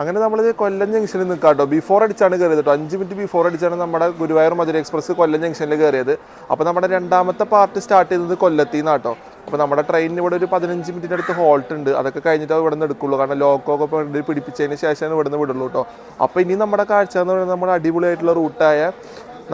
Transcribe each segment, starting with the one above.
അങ്ങനെ നമ്മളിത് കൊല്ലം ജംഗ്ഷനിൽ നിൽക്കാം കേട്ടോ. ബിഫോർ അടിച്ചാണ് കയറിയത് കേട്ടോ. 5 മിനിറ്റ് ബിഫോർ അടിച്ചാണ് നമ്മുടെ ഗുരുവായൂർ മധുര എക്സ്പ്രസ് കൊല്ലം ജംഗ്ഷനിൽ കയറിയത്. അപ്പോൾ നമ്മുടെ രണ്ടാമത്തെ പാർട്ട് സ്റ്റാർട്ട് ചെയ്തത് കൊല്ലത്തിൽ നിന്നാണ് കേട്ടോ. അപ്പോൾ നമ്മുടെ ട്രെയിനിന് ഇവിടെ ഒരു 15 മിനിറ്റിൻ്റെ അടുത്ത് ഹോൾട്ട് ഉണ്ട്. അതൊക്കെ കഴിഞ്ഞിട്ട് ഇവിടെ നിന്ന് എടുക്കുള്ളൂ. കാരണം ലോക്കോ ഒക്കെ പിടിപ്പിച്ചതിന് ശേഷമാണ് ഇവിടെ നിന്ന് വിടുള്ളൂ കേട്ടോ. അപ്പോൾ ഇനി നമ്മുടെ കാഴ്ച എന്ന് പറയുന്നത് നമ്മുടെ അടിപൊളിയായിട്ടുള്ള റൂട്ടായ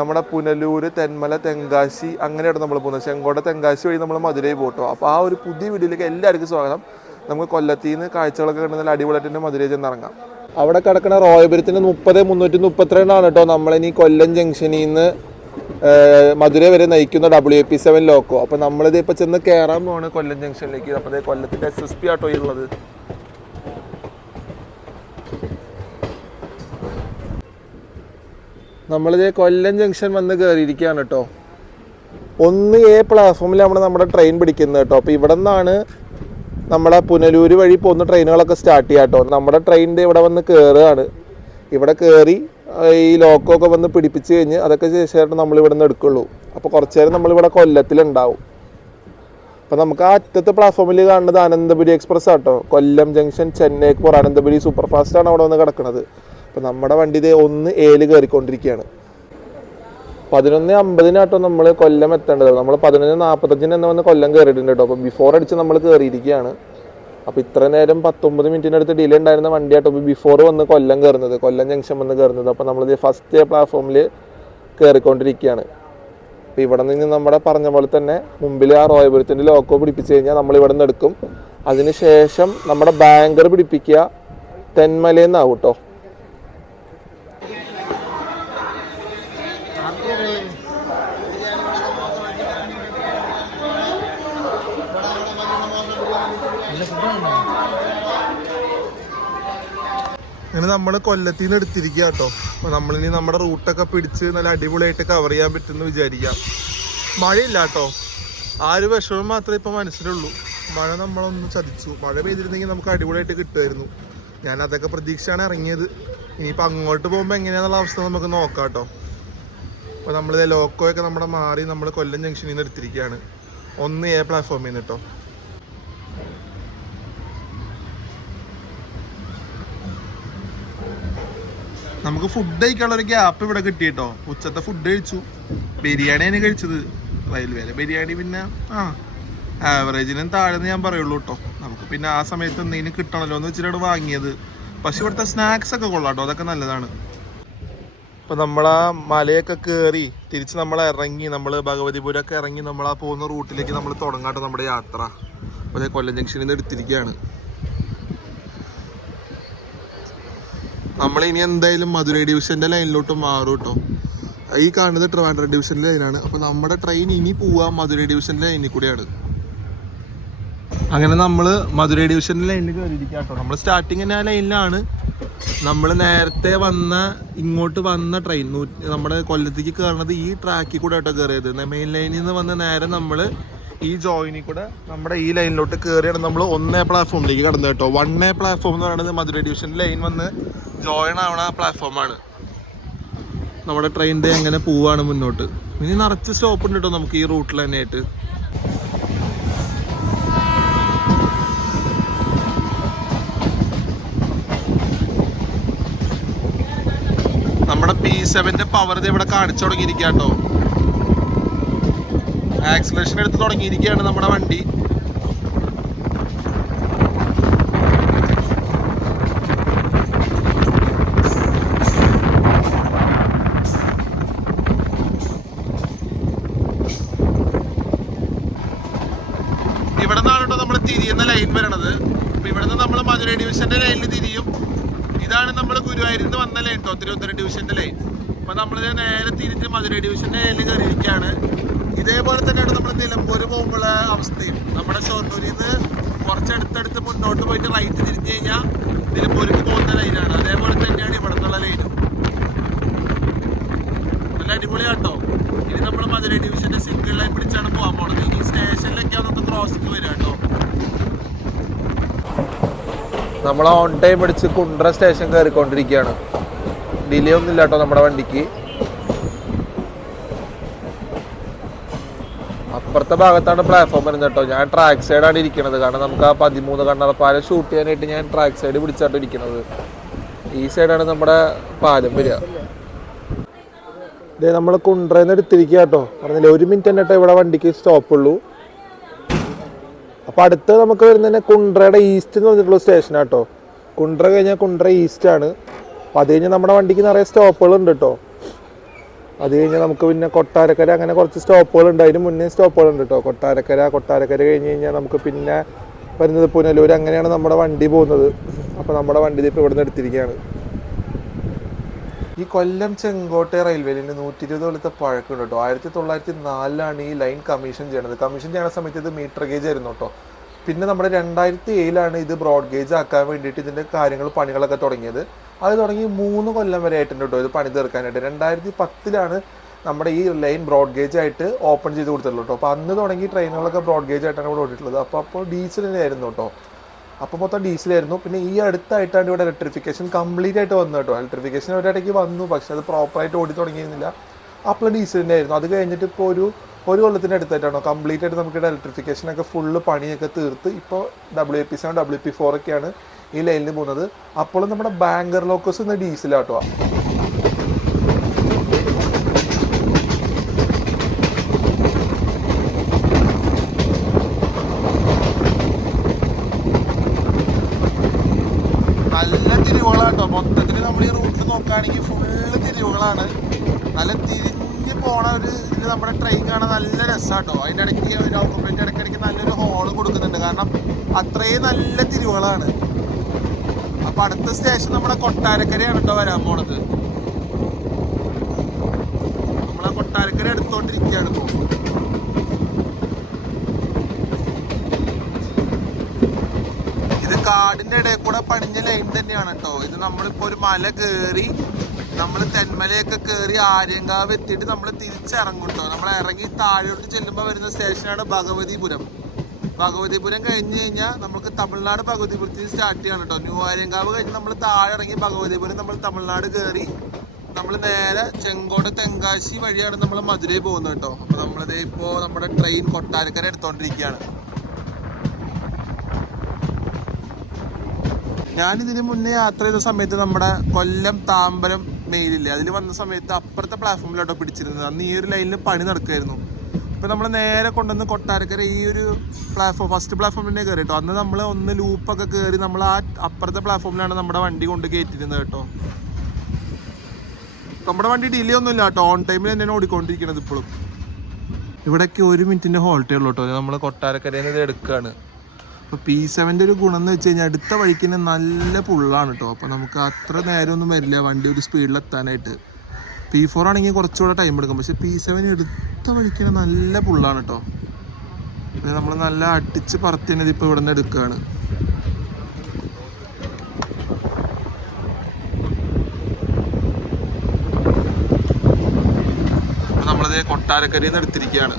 നമ്മുടെ പുനലൂർ, തെന്മല, തെങ്കാശി അങ്ങനെയാണ് നമ്മൾ പോകുന്നത്. ചെങ്കോട്ട, തെങ്കാശി വഴി നമ്മൾ മധുരയിൽ പോട്ടോ. അപ്പോൾ ആ ഒരു പുതിയ വീഡിയോയിലേക്ക് എല്ലാവർക്കും സ്വാഗതം. നമുക്ക് കൊല്ലത്തിൽ നിന്ന് കാഴ്ചകളൊക്കെ കണ്ട് നല്ല അടിപൊളിയായിട്ട് മധുരയിൽ ചെന്നിറങ്ങാം. അവിടെ കിടക്കുന്ന റോയപുരത്തിന് 30,332 കേട്ടോ നമ്മളിനി കൊല്ലം ജംഗ്ഷനിൽ നിന്ന് മധുര വരെ നയിക്കുന്ന WAP7 ലോക്കോ. അപ്പോൾ നമ്മളിത് ഇപ്പോൾ ചെന്ന് കയറാൻ പോവാണ് കൊല്ലം ജംഗ്ഷനിലേക്ക്. അപ്പോൾ കൊല്ലത്തിൻ്റെ SSP ആട്ടോ ഉള്ളത്. നമ്മളിത് കൊല്ലം ജംഗ്ഷൻ വന്ന് കയറിയിരിക്കുകയാണ് കേട്ടോ. 1A പ്ലാറ്റ്ഫോമിലാണ് നമ്മുടെ ട്രെയിൻ പിടിക്കുന്നത് കേട്ടോ. അപ്പോൾ ഇവിടെ നിന്നാണ് നമ്മളെ പുനലൂര് വഴി പോകുന്ന ട്രെയിനുകളൊക്കെ സ്റ്റാർട്ട് ചെയ്യാം കേട്ടോ. നമ്മുടെ ട്രെയിനിൻ്റെ ഇവിടെ വന്ന് കയറുകയാണ്. ഇവിടെ കയറി ഈ ലോക്കോ ഒക്കെ വന്ന് പിടിപ്പിച്ച് കഴിഞ്ഞ് അതൊക്കെ ശേഷമായിട്ട് നമ്മളിവിടെ നിന്ന് എടുക്കുള്ളൂ. അപ്പോൾ കുറച്ച് നേരം നമ്മളിവിടെ കൊല്ലത്തിലുണ്ടാവും. അപ്പോൾ നമുക്ക് ആ അറ്റത്തെ പ്ലാറ്റ്ഫോമിൽ കാണുന്നത് അനന്തപുരി എക്സ്പ്രസ് ആട്ടോ. കൊല്ലം ജംഗ്ഷൻ ചെന്നൈക്ക് പോർ അനന്തപുരി സൂപ്പർ ഫാസ്റ്റാണ് അവിടെ വന്ന് കിടക്കുന്നത്. അപ്പോൾ നമ്മുടെ വണ്ടി ഇത് 1A കയറിക്കൊണ്ടിരിക്കുകയാണ്. 11:50 നമ്മൾ കൊല്ലം എത്തേണ്ടത്. നമ്മൾ 11:45 തന്നെ വന്ന് കൊല്ലം കയറിയിട്ടുണ്ട് കേട്ടോ. അപ്പോൾ ബിഫോർ അടിച്ച് നമ്മൾ കയറിയിരിക്കുകയാണ്. അപ്പോൾ ഇത്ര നേരം 19 മിനിറ്റിൻ്റെ അടുത്ത് ഡിലേ ഉണ്ടായിരുന്ന വണ്ടിയാട്ടോ ഇപ്പോൾ ബിഫോർ വന്ന് കൊല്ലം കയറുന്നത്, കൊല്ലം ജംഗ്ഷൻ വന്ന് കയറുന്നത്. അപ്പോൾ നമ്മളിത് ഫസ്റ്റ് പ്ലാറ്റ്ഫോമിൽ കയറിക്കൊണ്ടിരിക്കുകയാണ്. അപ്പോൾ ഇവിടെ നിന്ന് നമ്മുടെ പറഞ്ഞ പോലെ തന്നെ മുമ്പിൽ ആ റോയപുരത്തിൻ്റെ ലോക്കോ പിടിപ്പിച്ച് കഴിഞ്ഞാൽ നമ്മൾ ഇവിടെ നിന്ന് എടുക്കും. അതിന് ശേഷം നമ്മുടെ ബാങ്കർ പിടിപ്പിക്കുക തെന്മലയിൽ നിന്നാവും കേട്ടോ. അങ്ങനെ നമ്മൾ കൊല്ലത്തിൽ നിന്ന് എടുത്തിരിക്കുക കേട്ടോ. അപ്പോൾ നമ്മളിനി നമ്മുടെ റൂട്ടൊക്കെ പിടിച്ച് നല്ല അടിപൊളിയായിട്ട് കവർ ചെയ്യാൻ പറ്റുമെന്ന് വിചാരിക്കാം. മഴയില്ല കേട്ടോ. ആ ഒരു വിഷമം മാത്രമേ ഇപ്പോൾ മനസ്സിലുള്ളൂ. മഴ നമ്മളൊന്ന് ചതിച്ചു. മഴ പെയ്തിരുന്നെങ്കിൽ നമുക്ക് അടിപൊളിയായിട്ട് കിട്ടുമായിരുന്നു. ഞാൻ അതൊക്കെ പ്രതീക്ഷയാണ് ഇറങ്ങിയത്. ഇനിയിപ്പോൾ അങ്ങോട്ട് പോകുമ്പോൾ എങ്ങനെയാണെന്നുള്ള അവസ്ഥ നമുക്ക് നോക്കാം കേട്ടോ. അപ്പോൾ നമ്മളിത് ലോക്കോയൊക്കെ നമ്മുടെ മാറി നമ്മൾ കൊല്ലം ജംഗ്ഷനിൽ നിന്ന് എടുത്തിരിക്കുകയാണ് 1A പ്ലാറ്റ്ഫോമിൽ നിന്ന് കേട്ടോ. നമുക്ക് ഫുഡ് കഴിക്കാനുള്ള ഒരു ഗ്യാപ്പ് ഇവിടെ കിട്ടി കേട്ടോ. ഉച്ചത്തെ ഫുഡ് കഴിച്ചു. ബിരിയാണിയാണ് കഴിച്ചത്. റെയിൽവേയിലെ ബിരിയാണി പിന്നെ ആവറേജിനും താഴെന്ന് ഞാൻ പറയുള്ളൂ കേട്ടോ. നമുക്ക് പിന്നെ ആ സമയത്ത് എന്തെങ്കിലും കിട്ടണമല്ലോ എന്ന് വെച്ചിട്ടാണ് വാങ്ങിയത്. പക്ഷെ ഇവിടുത്തെ സ്നാക്സ് ഒക്കെ കൊള്ളാം കേട്ടോ. അതൊക്കെ നല്ലതാണ്. ഇപ്പം നമ്മളാ മലയൊക്കെ കയറി തിരിച്ച് നമ്മൾ ഇറങ്ങി, നമ്മൾ ഭഗവതിപുരമൊക്കെ ഇറങ്ങി നമ്മൾ ആ പോകുന്ന റൂട്ടിലേക്ക് നമ്മൾ തുടങ്ങാട്ടോ നമ്മുടെ യാത്ര. അപ്പോൾ അതേ കൊല്ലം ജംഗ്ഷനിൽ നിന്ന് എടുത്തിരിക്കുകയാണ്. നമ്മളിനി എന്തായാലും മധുരൈ ഡിവിഷൻ്റെ ലൈനിലോട്ട് മാറും കേട്ടോ. ഈ കാണുന്നത് ട്രിവാൻഡ്രം ഡിവിഷൻ്റെ ലൈനാണ്. അപ്പോൾ നമ്മുടെ ട്രെയിൻ ഇനി പോവുക മധുരൈ ഡിവിഷൻ്റെ ലൈനിൽ കൂടെയാണ്. അങ്ങനെ നമ്മൾ മധുരൈ ഡിവിഷൻ്റെ ലൈനിൽ കയറിയിരിക്കുക കേട്ടോ. നമ്മൾ സ്റ്റാർട്ടിങ് തന്നെ ആ ലൈനിലാണ്. നമ്മൾ നേരത്തെ ഇങ്ങോട്ട് വന്ന ട്രെയിൻ നമ്മുടെ കൊല്ലത്തേക്ക് കയറുന്നത് ഈ ട്രാക്കിൽ കൂടെ കേട്ടോ കയറിയത്. മെയിൻ ലൈനിൽ നിന്ന് വന്ന് നേരെ നമ്മൾ ഈ ജോയിനിൽ കൂടെ നമ്മുടെ ഈ ലൈനിലോട്ട് കയറിയാണ് നമ്മൾ 1A പ്ലാറ്റ്ഫോമിലേക്ക് കടന്നത് കേട്ടോ. 1A പ്ലാറ്റ്ഫോം എന്ന് പറയുന്നത് മധുരൈ ഡിവിഷൻ്റെ ലൈൻ വന്ന് ജോയിൻ ആവണ പ്ലാറ്റ്ഫോമാണ്. നമ്മുടെ ട്രെയിനിൻ്റെ എങ്ങനെ പോവാണ് മുന്നോട്ട്. ഇനി നിറച്ച് സ്റ്റോപ്പ് ഉണ്ട് കേട്ടോ നമുക്ക് ഈ റൂട്ടിൽ തന്നെയായിട്ട്. നമ്മുടെ P7ന്റെ പവർ ഇത് ഇവിടെ കാണിച്ചു തുടങ്ങിയിരിക്കുക കേട്ടോ. ആക്സിലറേഷൻ എടുത്ത് തുടങ്ങിയിരിക്കുകയാണ് നമ്മുടെ വണ്ടി. ഇവിടെ നിന്നാണ് കേട്ടോ നമ്മൾ തിരിയുന്ന ലൈൻ വരണത്. അപ്പൊ ഇവിടെ നിന്ന് നമ്മൾ മധുരൈ ഡിവിഷന്റെ ലൈനിൽ തിരിയും. ഇതാണ് നമ്മൾ ഗുരുവായൂരിൽ നിന്ന് വന്ന ലൈൻ കേട്ടോ, തിരുവനന്തപുരം ഡിവിഷന്റെ ലൈൻ. അപ്പൊ നമ്മൾ നേരെ തിരിച്ച് മധുരൈ ഡിവിഷന്റെ ലൈനിൽ കയറിയിരിക്കുകയാണ്. ഇതേപോലെ തന്നെയാണ് നമ്മൾ നിലമ്പൂർ പോകുമ്പോഴുള്ള അവസ്ഥയും. നമ്മുടെ ഷൊർണൂരിൽ നിന്ന് കുറച്ചടുത്തടുത്ത് മുന്നോട്ട് പോയിട്ട് റൈറ്റ് തിരിഞ്ഞു കഴിഞ്ഞാൽ നിലമ്പൂർക്ക് പോകുന്ന ലൈനാണ്. അതേപോലെ തന്നെയാണ് ഇവിടെ നിന്നുള്ള ലൈനും. നല്ല അടിപൊളിയാട്ടോ. ഇനി നമ്മൾ മധുരൈ ഡിവിഷന്റെ സിംഗിൾ ലൈൻ പിടിച്ചാണ് പോകാൻ പോണത്. ഈ സ്റ്റേഷനിലൊക്കെ അതൊന്ന് ക്രോസിങ് വരിക കേട്ടോ. നമ്മൾ ഓൺ ടൈം പിടിച്ച് കുണ്ട്ര സ്റ്റേഷൻ കയറിക്കൊണ്ടിരിക്കുകയാണ്. ഡിലേ ഒന്നും ഇല്ല കേട്ടോ നമ്മുടെ വണ്ടിക്ക്. അപ്പുറത്തെ ഭാഗത്താണ് പ്ലാറ്റ്ഫോം വരുന്നത് കേട്ടോ. ഞാൻ ട്രാക്ക് സൈഡാണ് ഇരിക്കുന്നത്. കാരണം നമുക്ക് ആ 13 കണ്ണറപ്പാലം ഷൂട്ട് ചെയ്യാനായിട്ട് ഞാൻ ട്രാക്ക് സൈഡ് പിടിച്ചാണ് ഇരിക്കുന്നത്. ഈ സൈഡാണ് നമ്മുടെ പാലം വരിക. ഇതേ നമ്മൾ കുണ്ട്രയിൽ നിന്ന് എടുത്തിരിക്കുക കേട്ടോ. പറഞ്ഞില്ലേ 1 മിനിറ്റ് തന്നെ കേട്ടോ ഇവിടെ വണ്ടിക്ക് സ്റ്റോപ്പുള്ളൂ. അപ്പോൾ അടുത്ത് നമുക്ക് വരുന്നതന്നെ കുണ്ട്രയുടെ ഈസ്റ്റ് എന്ന് പറഞ്ഞിട്ടുള്ള സ്റ്റേഷൻ കേട്ടോ. കുണ്ട്ര കഴിഞ്ഞാൽ കുണ്ട്ര ഈസ്റ്റ് ആണ്. അപ്പോൾ അത് കഴിഞ്ഞാൽ നമ്മുടെ വണ്ടിക്ക് നിറയെ സ്റ്റോപ്പുകളുണ്ട് കേട്ടോ. അത് കഴിഞ്ഞാൽ നമുക്ക് പിന്നെ കൊട്ടാരക്കര അങ്ങനെ കുറച്ച് സ്റ്റോപ്പുകളുണ്ട്. അതിന് മുന്നേ സ്റ്റോപ്പുകളുണ്ട് കേട്ടോ. കൊട്ടാരക്കര കഴിഞ്ഞ് കഴിഞ്ഞാൽ നമുക്ക് പിന്നെ വരുന്നത് പുനലൂർ. അങ്ങനെയാണ് നമ്മുടെ വണ്ടി പോകുന്നത്. അപ്പോൾ നമ്മുടെ വണ്ടി ഇപ്പോൾ ഇവിടെ നിന്ന് എടുത്തിരിക്കുകയാണ്. ഈ കൊല്ലം ചെങ്കോട്ടെ റെയിൽവേ ലൈനിന് 120 കൊല്ലത്തെ പഴക്കമുണ്ട് കേട്ടോ. 1904 ഈ ലൈൻ കമ്മീഷൻ ചെയ്യണത്. കമ്മീഷൻ ചെയ്യുന്ന സമയത്ത് ഇത് മീറ്റർ ഗേജ് ആയിരുന്നു കേട്ടോ. പിന്നെ നമ്മുടെ 2007 ഇത് ബ്രോഡ് ഗേജ് ആക്കാൻ വേണ്ടിയിട്ട് ഇതിൻ്റെ പണികളൊക്കെ തുടങ്ങിയത്. അത് തുടങ്ങി 3 കൊല്ലം വരെ ആയിട്ടുണ്ട് കേട്ടോ ഇത് പണി തീർക്കാനായിട്ട്. 2010 നമ്മുടെ ഈ ലൈൻ ബ്രോഡ് ഗേജ് ആയിട്ട് ഓപ്പൺ ചെയ്ത് കൊടുത്തിട്ടുള്ളൂ കേട്ടോ. അപ്പോൾ അന്ന് തുടങ്ങി ട്രെയിനുകളൊക്കെ ബ്രോഡ് ഗേജ് ആയിട്ടാണ് ഇവിടെ ഓടിയിട്ടുള്ളത്. അപ്പോൾ ഡീസലിനായിരുന്നു കേട്ടോ. അപ്പോൾ മൊത്തം ഡീസലായിരുന്നു. പിന്നെ ഈ അടുത്തായിട്ടാണ് ഇവിടെ ഇലക്ട്രിഫിക്കേഷൻ കംപ്ലീറ്റ് ആയിട്ട് വന്നു കേട്ടോ. ഇലക്ട്രിഫിക്കേഷൻ ഒരിടയ്ക്ക് വന്നു, പക്ഷെ അത് പ്രോപ്പറായിട്ട് ഓടി തുടങ്ങിയിരുന്നില്ല. അപ്പോൾ ഡീസലിൻ്റെ ആയിരുന്നു. അത് കഴിഞ്ഞിട്ട് ഇപ്പോൾ ഒരു കൊല്ലത്തിൻ്റെ അടുത്തായിട്ടാണോ കംപ്ലീറ്റ് ആയിട്ട് നമുക്കിവിടെ ഇലക്ട്രിഫിക്കേഷനൊക്കെ ഫുള്ള് പണിയൊക്കെ തീർത്ത് ഇപ്പോൾ WP7 WP4 ഒക്കെയാണ് ഈ ലൈനിൽ പോകുന്നത്. അപ്പോൾ നമ്മുടെ ബാങ്കർ ലോക്കോസ് ഇന്ന് ഡീസലാട്ടോ. നല്ല തിരിവുകളാട്ടോ. മൊത്തത്തിൽ നമ്മൾ ഈ റൂട്ടിൽ നോക്കുകയാണെങ്കിൽ ഫുള്ള് തിരിവുകളാണ്. നല്ല തിരിഞ്ഞ് പോണ ഒരു ഇതിൽ നമ്മുടെ ട്രെയിൻ കാണാൻ നല്ല രസമാട്ടോ. അതിൻ്റെ ഇടയ്ക്ക് ഒരു ഔട്ട്ലെറ്റ് ഇടയ്ക്കിടയ്ക്ക് നല്ലൊരു ഹോള് കൊടുക്കുന്നുണ്ട്, കാരണം അത്രയും നല്ല തിരിവുകളാണ്. അപ്പം അടുത്ത സ്റ്റേഷൻ നമ്മുടെ കൊട്ടാരക്കരയാണ് കേട്ടോ വരാൻ പോണത്. നമ്മളെ കൊട്ടാരക്കര എടുത്തോണ്ടിരിക്കുകയാണ് ഇപ്പോൾ. കാടിന്റെ ഇടയിൽ കൂടെ പണിഞ്ഞ ലൈൻ തന്നെയാണ് കേട്ടോ ഇത്. നമ്മളിപ്പോൾ ഒരു മല കയറി നമ്മൾ തെന്മലയൊക്കെ കയറി ആര്യങ്കാവ് എത്തിയിട്ട് നമ്മൾ തിരിച്ചിറങ്ങും കേട്ടോ. നമ്മൾ ഇറങ്ങി താഴോട്ട് ചെല്ലുമ്പോൾ വരുന്ന സ്റ്റേഷനാണ് ഭഗവതിപുരം. ഭഗവതിപുരം കഴിഞ്ഞ് കഴിഞ്ഞാൽ നമുക്ക് തമിഴ്നാട് ഭഗവതിപുരത്തിൽ സ്റ്റാർട്ട് ചെയ്യണം കേട്ടോ. ന്യൂ ആര്യങ്കാവ് കഴിഞ്ഞ് നമ്മൾ താഴെ ഇറങ്ങി ഭഗവതിപുരം നമ്മൾ തമിഴ്നാട് കയറി നമ്മൾ നേരെ ചെങ്കോട് തെങ്കാശി വഴിയാണ് നമ്മൾ മധുരയിൽ പോകുന്നത് കേട്ടോ. അപ്പോൾ നമ്മളിത് ഇപ്പോൾ നമ്മുടെ ട്രെയിൻ കൊട്ടാരക്കര എടുത്തോണ്ടിരിക്കുകയാണ്. ഞാനിതിന് മുന്നേ യാത്ര ചെയ്ത സമയത്ത് നമ്മുടെ കൊല്ലം താമ്പരം മെയിലില്ലേ, അതിൽ വന്ന സമയത്ത് അപ്പുറത്തെ പ്ലാറ്റ്ഫോമിലോട്ടോ പിടിച്ചിരുന്നത്. അന്ന് ഈ ഒരു ലൈനിൽ പണി നടക്കുമായിരുന്നു. ഇപ്പം നമ്മൾ നേരെ കൊണ്ടുവന്ന് കൊട്ടാരക്കര ഈ ഒരു പ്ലാറ്റ്ഫോം ഫസ്റ്റ് പ്ലാറ്റ്ഫോമിൻ്റെ കയറി കേട്ടോ. അന്ന് നമ്മൾ ഒന്ന് ലൂപ്പൊക്കെ കയറി നമ്മൾ ആ അപ്പുറത്തെ പ്ലാറ്റ്ഫോമിലാണ് നമ്മുടെ വണ്ടി കൊണ്ട് കയറ്റിയിരുന്നത് കേട്ടോ. നമ്മുടെ വണ്ടി ഡിലേ ഒന്നുമില്ല കേട്ടോ. ഓൺ ടൈമിൽ തന്നെയാണ് ഓടിക്കൊണ്ടിരിക്കുന്നത് ഇപ്പോഴും. ഇവിടെയൊക്കെ 1 മിനിറ്റിൻ്റെ ഹോൾട്ടേ ഉള്ളൂ കേട്ടോ. നമ്മൾ കൊട്ടാരക്കരയിൽ നിന്ന് ഇത് എടുക്കുകയാണ്. അപ്പോൾ P7 ഒരു ഗുണം എന്ന് വെച്ച് കഴിഞ്ഞാൽ അടുത്ത വഴിക്ക് തന്നെ നല്ല പുള്ളാണ് കേട്ടോ. അപ്പോൾ നമുക്ക് അത്ര നേരമൊന്നും വരില്ല വണ്ടി ഒരു സ്പീഡിലെത്താനായിട്ട്. P4 ആണെങ്കിൽ കുറച്ചുകൂടെ ടൈം എടുക്കും, പക്ഷേ P7 എടുത്ത വഴിക്ക് നല്ല പുള്ളാണ് കേട്ടോ. നമ്മൾ നല്ല അടിച്ച് പറത്തിനത് ഇപ്പോൾ ഇവിടെ നിന്ന് എടുക്കുകയാണ്. നമ്മളത് കൊട്ടാരക്കരയിൽ നിന്ന് എടുത്തിരിക്കുകയാണ്.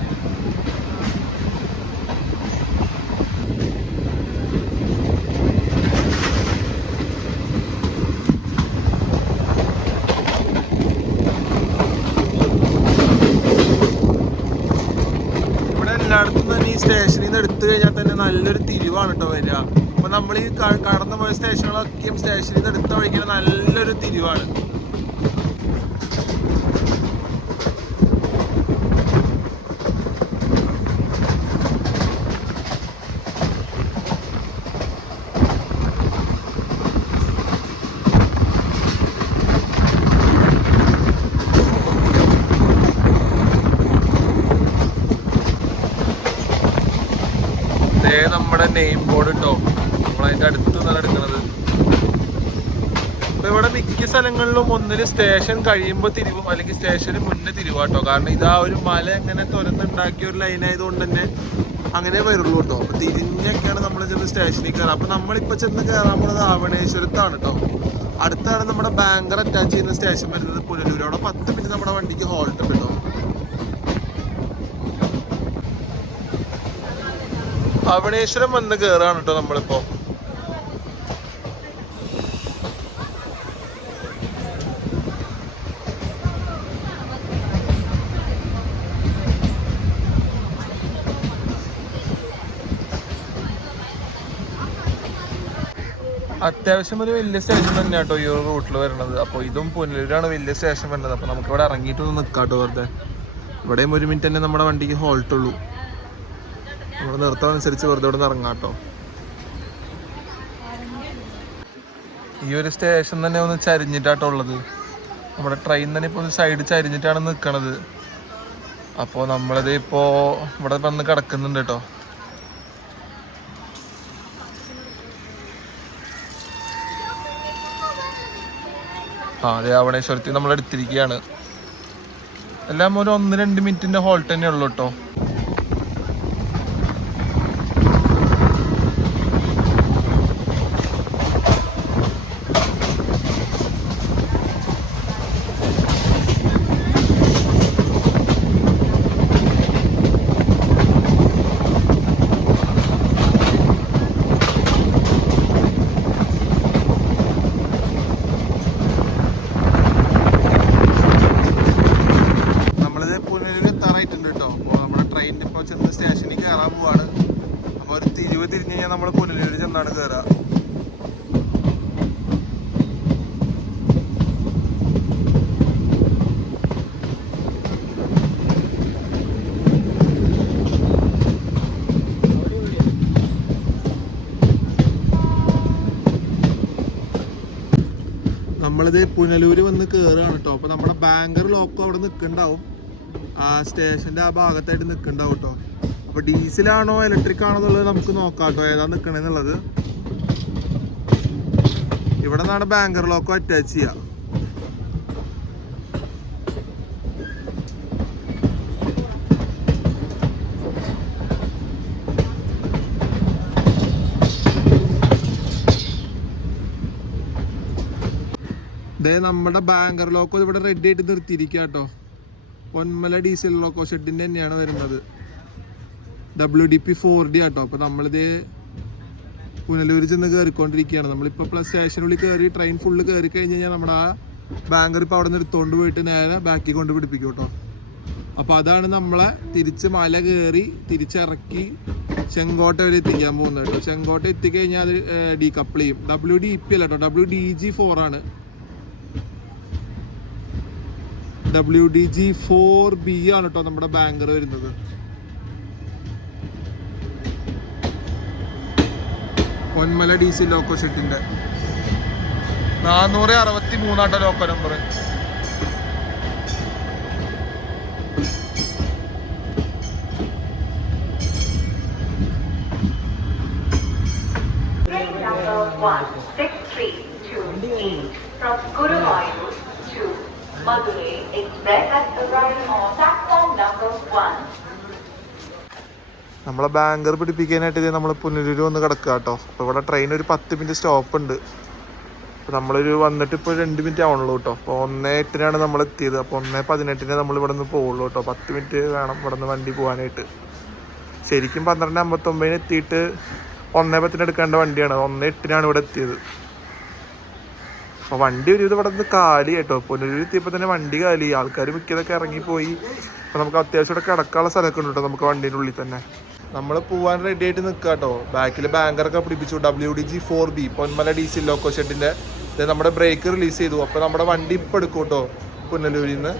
എല്ലായിടത്തും തന്നെ ഈ സ്റ്റേഷനിൽ നിന്ന് എടുത്തു കഴിഞ്ഞാൽ തന്നെ നല്ലൊരു തിരിവാണ് കേട്ടോ വരിക. അപ്പോൾ നമ്മൾ ഈ കടന്നു പോയ സ്റ്റേഷനുകളൊക്കെയും സ്റ്റേഷനിൽ നിന്ന് എടുത്ത വഴിക്കുന്ന നല്ലൊരു തിരിവാണ്. നമ്മുടെ നെയിം ബോർഡ് കേട്ടോ, നമ്മളതിൻ്റെ അടുത്ത് നിന്നാണ് എടുക്കുന്നത്. അപ്പോൾ ഇവിടെ മിക്ക സ്ഥലങ്ങളിലും ഒന്നിന് സ്റ്റേഷൻ കഴിയുമ്പോൾ തിരിവും അല്ലെങ്കിൽ സ്റ്റേഷന് മുന്നേ തിരിവാട്ടോ. കാരണം ഇതാ ഒരു മല എങ്ങനെ തുരന്നുണ്ടാക്കിയ ഒരു ലൈൻ ആയതുകൊണ്ട് തന്നെ അങ്ങനെ വരുള്ളൂ കേട്ടോ. അപ്പോൾ തിരിഞ്ഞൊക്കെയാണ് നമ്മൾ ചെന്ന് സ്റ്റേഷനിൽ കയറാം. അപ്പോൾ നമ്മളിപ്പോൾ ചെന്ന് കയറാൻ പോകുന്നത് ആവണേശ്വരത്താണ് കേട്ടോ. അടുത്താണ് നമ്മുടെ ബാങ്കർ അറ്റാച്ച് ചെയ്യുന്ന സ്റ്റേഷൻ വരുന്നത് പുനലൂർ. അവിടെ 10 മിനിറ്റ് നമ്മുടെ വണ്ടിക്ക് ഹോൾട്ട് ഉണ്ട് കേട്ടോ. അവണേശ്വരം വന്ന് കയറാണ് കേട്ടോ നമ്മളിപ്പോൾ. അത്യാവശ്യം ഒരു വലിയ സ്റ്റേഷൻ തന്നെ കേട്ടോ ഈ ഒരു റൂട്ടിൽ വരുന്നത്. അപ്പോൾ ഇതും പുനലൂരാണ് വലിയ സ്റ്റേഷൻ വരുന്നത്. അപ്പോൾ നമുക്ക് ഇവിടെ ഇറങ്ങിയിട്ടൊന്ന് നിൽക്കാട്ടോ വെറുതെ. ഇവിടെയും 1 മിനിറ്റ് തന്നെ നമ്മുടെ വണ്ടിക്ക് ഹോൾട്ടുള്ളൂ. നമ്മൾ നിർത്തമനുസരിച്ച് വെറുതെ ഇവിടെ നിന്ന് ഇറങ്ങാട്ടോ. ഈ ഒരു സ്റ്റേഷൻ തന്നെ ഒന്ന് ചരിഞ്ഞിട്ടാട്ടോ ഉള്ളത്. നമ്മുടെ ട്രെയിൻ തന്നെ ഇപ്പോൾ ഒന്ന് സൈഡ് ചരിഞ്ഞിട്ടാണ് നിൽക്കണത്. അപ്പോൾ നമ്മളത് ഇപ്പോൾ ഇവിടെ വന്ന് കിടക്കുന്നുണ്ട് കേട്ടോ. അതെ, ആവണേശ്വരത്തിൽ നമ്മൾ എടുത്തിരിക്കുകയാണ്. എല്ലാം ഒരു 1-2 മിനിറ്റിന്റെ ഹോൾട്ട് തന്നെ ഉള്ളു കേട്ടോ. സ്റ്റേഷനിൽ കയറാൻ പോവാണ്. അപ്പോൾ ഒരു തിരിഞ്ഞ് കഴിഞ്ഞാൽ നമ്മൾ പുനലൂർ ചെന്നാണ് കയറുക. നമ്മളിത് പുനലൂർ വന്ന് കയറുകയാണ് കേട്ടോ. അപ്പോൾ നമ്മുടെ ബാങ്കർ ലോക്കോ അവിടെ നിൽക്കുന്നുണ്ടാവും. ആ സ്റ്റേഷൻ്റെ ആ ഭാഗത്തായിട്ട് നിൽക്കുന്നുണ്ടാവും കേട്ടോ. അപ്പോൾ ഡീസലാണോ ഇലക്ട്രിക് ആണോ എന്നുള്ളത് നമുക്ക് നോക്കാം കേട്ടോ, ഏതാ നിൽക്കണമെന്നുള്ളത്. ഇവിടെ നിന്നാണ് ബാങ്കർ ലോക്കോ അറ്റാച്ച് ചെയ്യുക. നമ്മുടെ ബാങ്കർ ലോക്കോ ഇവിടെ റെഡി ആയിട്ട് നിർത്തിയിരിക്കുക കേട്ടോ. പൊന്മല ഡീസൽ ലോക്കോ ഷെഡിൻ്റെ തന്നെയാണ് വരുന്നത്. WDP 4D കേട്ടോ. അപ്പോൾ നമ്മളിത് പുനലൂർ ചെന്ന് കയറിക്കൊണ്ടിരിക്കുകയാണ്. നമ്മളിപ്പോൾ പ്ലസ് സ്റ്റേഷനുള്ളിൽ കയറി ട്രെയിൻ ഫുള്ള് കയറി കഴിഞ്ഞ് കഴിഞ്ഞാൽ നമ്മുടെ ആ ബാങ്കർ ഇപ്പോൾ അവിടെ നിന്ന് എടുത്തുകൊണ്ട് പോയിട്ട് നേരെ ബാക്കിൽ കൊണ്ട് പിടിപ്പിക്കും കേട്ടോ. അപ്പോൾ അതാണ് നമ്മളെ തിരിച്ച് മല കയറി തിരിച്ചിറക്കി ചെങ്കോട്ട വരെ എത്തിക്കാൻ പോകുന്നത് കേട്ടോ. ചെങ്കോട്ട എത്തിക്കഴിഞ്ഞാൽ അത് ഡീകപ്പിൾ ചെയ്യും. WDP അല്ല കേട്ടോ, WDG4 ആണ്. WDG4B ആണ് കേട്ടോ നമ്മുടെ ബാങ്കർ വരുന്നത്. പൊന്മല DC ലോക്കോ ഷെഡിന്റെ 463 ആട്ടോ loco number. From Guruvayur to Madurai Express has arrived on platform number 1. നമ്മളെ ബാങ്കർ പിടിപ്പിക്കാനായിട്ട് ഇത് നമ്മൾ പുനലൂർ വന്ന് കിടക്കുക കേട്ടോ. അപ്പോൾ ഇവിടെ ട്രെയിൻ ഒരു 10 മിനിറ്റ് സ്റ്റോപ്പ് ഉണ്ട്. അപ്പോൾ നമ്മളൊരു വന്നിട്ട് ഇപ്പോൾ 2 മിനിറ്റ് ആവണുള്ളൂ കേട്ടോ. അപ്പോൾ 1:08 നമ്മൾ എത്തിയത്. അപ്പോൾ 1:18 നമ്മൾ ഇവിടെ നിന്ന് പോവുള്ളൂ കേട്ടോ. 10 മിനിറ്റ് വേണം ഇവിടെ നിന്ന് വണ്ടി പോകാനായിട്ട്. ശരിക്കും 12:59 എത്തിയിട്ട് 1:10 എടുക്കേണ്ട വണ്ടിയാണ്. 1:08 ഇവിടെ എത്തിയത്. അപ്പോൾ വണ്ടി ഒരു ഇവിടെ നിന്ന് കാലി കേട്ടോ. പുനലൂർ എത്തിയപ്പോൾ തന്നെ വണ്ടി കാലി. ആൾക്കാർ മിക്കതൊക്കെ ഇറങ്ങിപ്പോയി. അപ്പോൾ നമുക്ക് അത്യാവശ്യം ഇവിടെ കിടക്കാനുള്ള സ്ഥലമൊക്കെ ഉണ്ട് കേട്ടോ നമുക്ക് വണ്ടീൻ്റെ ഉള്ളിൽ തന്നെ. നമ്മൾ പോകാൻ റെഡി ആയിട്ട് നിൽക്കുക കേട്ടോ. ബാക്കിൽ ബാങ്കറൊക്കെ പിടിപ്പിച്ചു. WDG4B പൊന്മല DC ലോക്കോ ഷെഡിൻ്റെ നമ്മുടെ ബ്രേക്ക് റിലീസ് ചെയ്തു. അപ്പോൾ നമ്മുടെ വണ്ടി ഇപ്പോൾ എടുക്കും കേട്ടോ പുനലൂരിൽ നിന്ന്.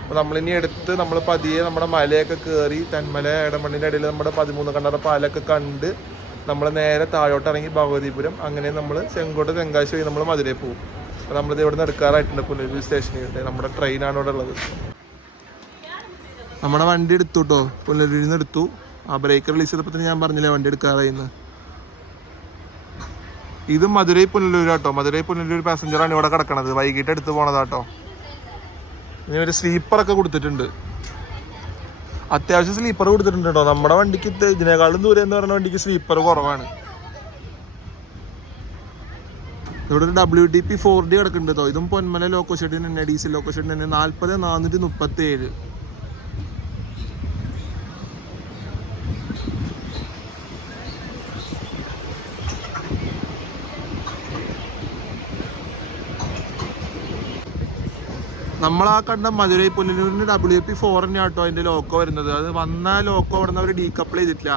അപ്പോൾ നമ്മളിനി എടുത്ത് നമ്മൾ പതിയെ നമ്മുടെ മലയൊക്കെ കയറി തെന്മല ഇടമണ്ണിൻ്റെ ഇടയിൽ നമ്മുടെ 13 കണ്ടറ പാലൊക്കെ കണ്ട് നമ്മൾ നേരെ താഴോട്ട് ഇറങ്ങി ഭഗവതിപുരം, അങ്ങനെ നമ്മൾ ചെങ്കോട്ട തെങ്കാശി വഴി നമ്മൾ മധുരയിൽ പോകും. അപ്പോൾ നമ്മളിത് ഇവിടെ നിന്ന് എടുക്കാറായിട്ടുണ്ട് പുനലൂർ സ്റ്റേഷനിൽ. നമ്മുടെ ട്രെയിനാണ് ഇവിടെ ഉള്ളത്. നമ്മുടെ വണ്ടി എടുത്തു കേട്ടോ, പുനലൂരിൽ നിന്ന് എടുത്തു. ആ ബ്രേക്ക് റിലീസ് ചെയ്തപ്പോൾ തന്നെ ഞാൻ പറഞ്ഞില്ലേ വണ്ടി എടുക്കാറായിന്ന്. ഇത് മധുരൈ പുനലൂർ കേട്ടോ. മധുരൈ പുനലൂർ പാസഞ്ചറാണ് ഇവിടെ കിടക്കണത്. വൈകിട്ട് എടുത്ത് പോണതാട്ടോ. ഇനി ഒരു സ്ലീപ്പറൊക്കെ കൊടുത്തിട്ടുണ്ട്. അത്യാവശ്യം സ്ലീപ്പർ കൊടുത്തിട്ടുണ്ട് കേട്ടോ. നമ്മുടെ വണ്ടിക്ക് ഇതിനേക്കാളും ദൂരം എന്ന് പറയുന്ന വണ്ടിക്ക് സ്ലീപ്പർ കുറവാണ്. ഇവിടെ ഒരു WDP 4D കിടക്കുന്നുണ്ട് കേട്ടോ. ഇതും പൊന്മല ലോക്കോ ഷെഡിന് തന്നെ, DC ലോക്കോ ഷെഡിന് തന്നെ. 40,437. നമ്മളാ കണ്ട മധുരൈ പുനലൂരിന് WDP 4 തന്നെയാണ് കേട്ടോ അതിൻ്റെ ലോക്കോ വരുന്നത്. അത് വന്ന ലോക്കോ അവിടെ നിന്ന് അവർ ഡീകപ്പിൾ ചെയ്തിട്ടില്ല.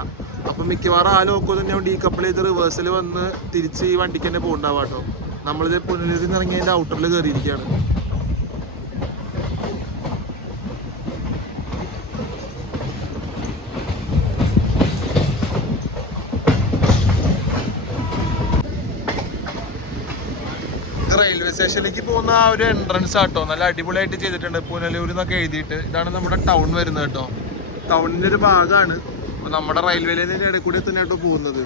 അപ്പം മിക്കവാറും ആ ലോക്കോ തന്നെ ഡീകപ്പിൾ ചെയ്ത് റിവേഴ്സിൽ വന്ന് തിരിച്ച് ഈ വണ്ടിക്ക് തന്നെ പോകണ്ടാവും കേട്ടോ. നമ്മളിത് പുനലൂരിൽ നിന്ന് ഇറങ്ങി അതിൻ്റെ ഔട്ടറിൽ കയറിയിരിക്കുകയാണ്. റെയിൽവേ സ്റ്റേഷനിലേക്ക് പോകുന്ന ആ ഒരു എൻട്രൻസ് ആട്ടോ നല്ല അടിപൊളിയായിട്ട് ചെയ്തിട്ടുണ്ട്. പുനലൂർ എന്നൊക്കെ എഴുതിയിട്ട് ഇതാണ് നമ്മുടെ ടൗൺ വരുന്നത് കേട്ടോ. ടൗണിൻ്റെ ഒരു ഭാഗമാണ്. അപ്പോൾ നമ്മുടെ റെയിൽവേ ലൈനിൻ്റെ ഇടയിൽ കൂടി തന്നെ ആട്ടോ പോകുന്നത്.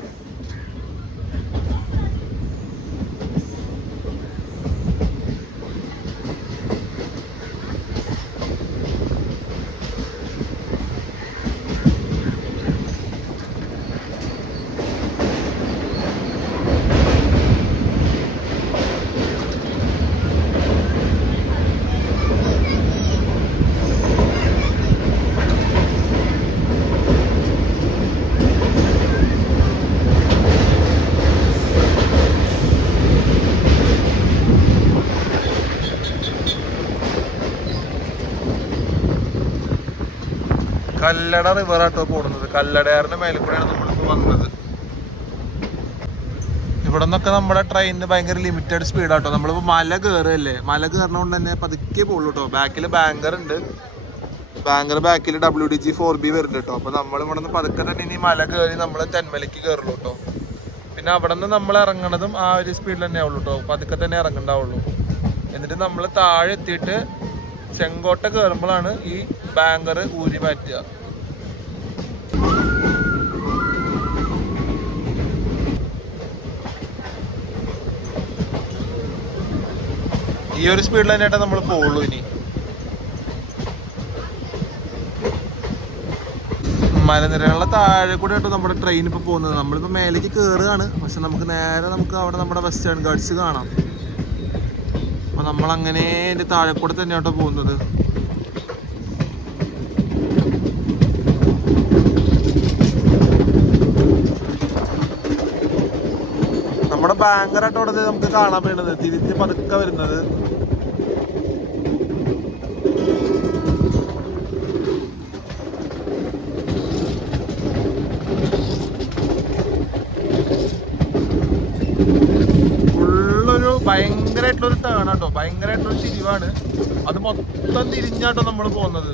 കല്ലട റിവറാട്ടോ പോകുന്നത്. കല്ലടയാറിന്റെ മേലെ കൂടെയാണ് നമ്മളിപ്പോൾ വന്നത്. ഇവിടെ നിന്നൊക്കെ നമ്മുടെ ട്രെയിനിന് ഭയങ്കര ലിമിറ്റഡ് സ്പീഡാട്ടോ. നമ്മളിപ്പോൾ മല കയറുകയല്ലേ, മല കയറണോണ്ട് തന്നെ പതുക്കെ പോകുള്ളൂ കേട്ടോ. ബാക്കിൽ ബാങ്കർ ഉണ്ട്, ബാക്കിൽ WDG 4B വരുന്നുണ്ട് കേട്ടോ. അപ്പോൾ നമ്മൾ ഇവിടെ നിന്ന് പതുക്കെ തന്നെ ഇനി മല കയറി നമ്മൾ തെന്മലയ്ക്ക് കയറുള്ളൂ കേട്ടോ. പിന്നെ അവിടെ നിന്ന് നമ്മൾ ഇറങ്ങണതും ആ ഒരു സ്പീഡിൽ തന്നെ ആവുള്ളൂ കേട്ടോ. പതുക്കെ തന്നെ ഇറങ്ങണ്ടാവുള്ളൂ. എന്നിട്ട് നമ്മൾ താഴെ എത്തിയിട്ട് ചെങ്കോട്ട കയറുമ്പോഴാണ് ഈ ബാങ്കർ ഊരി മാറ്റുക. ഈ ഒരു സ്പീഡിൽ തന്നെയായിട്ട് നമ്മൾ പോവുള്ളൂ. ഇനി മലനിരകളുടെ താഴെ കൂടെ ആയിട്ട് നമ്മുടെ ട്രെയിൻ ഇപ്പോൾ പോകുന്നത്. നമ്മളിപ്പോൾ മേലേക്ക് കയറുകയാണ്, പക്ഷെ നമുക്ക് നേരെ അവിടെ നമ്മുടെ വെസ്റ്റേൺ ഗാർഡ്സ് കാണാം. അപ്പോൾ നമ്മളങ്ങനെ അതിൻ്റെ താഴെ കൂടെ തന്നെയാട്ടോ പോകുന്നത്. നമ്മുടെ ബാങ്കറായിട്ട് അവിടെ നമുക്ക് കാണാൻ പറ്റുന്നത് തിരിച്ച് പതുക്കെ വരുന്നത്. ഫുള്ളൊരു ഭയങ്കരമായിട്ടുള്ളൊരു ടേൺ ആട്ടോ, ഭയങ്കരമായിട്ടുള്ള തിരിവാണ്. അത് മൊത്തം തിരിഞ്ഞാട്ടോ നമ്മൾ പോകുന്നത്.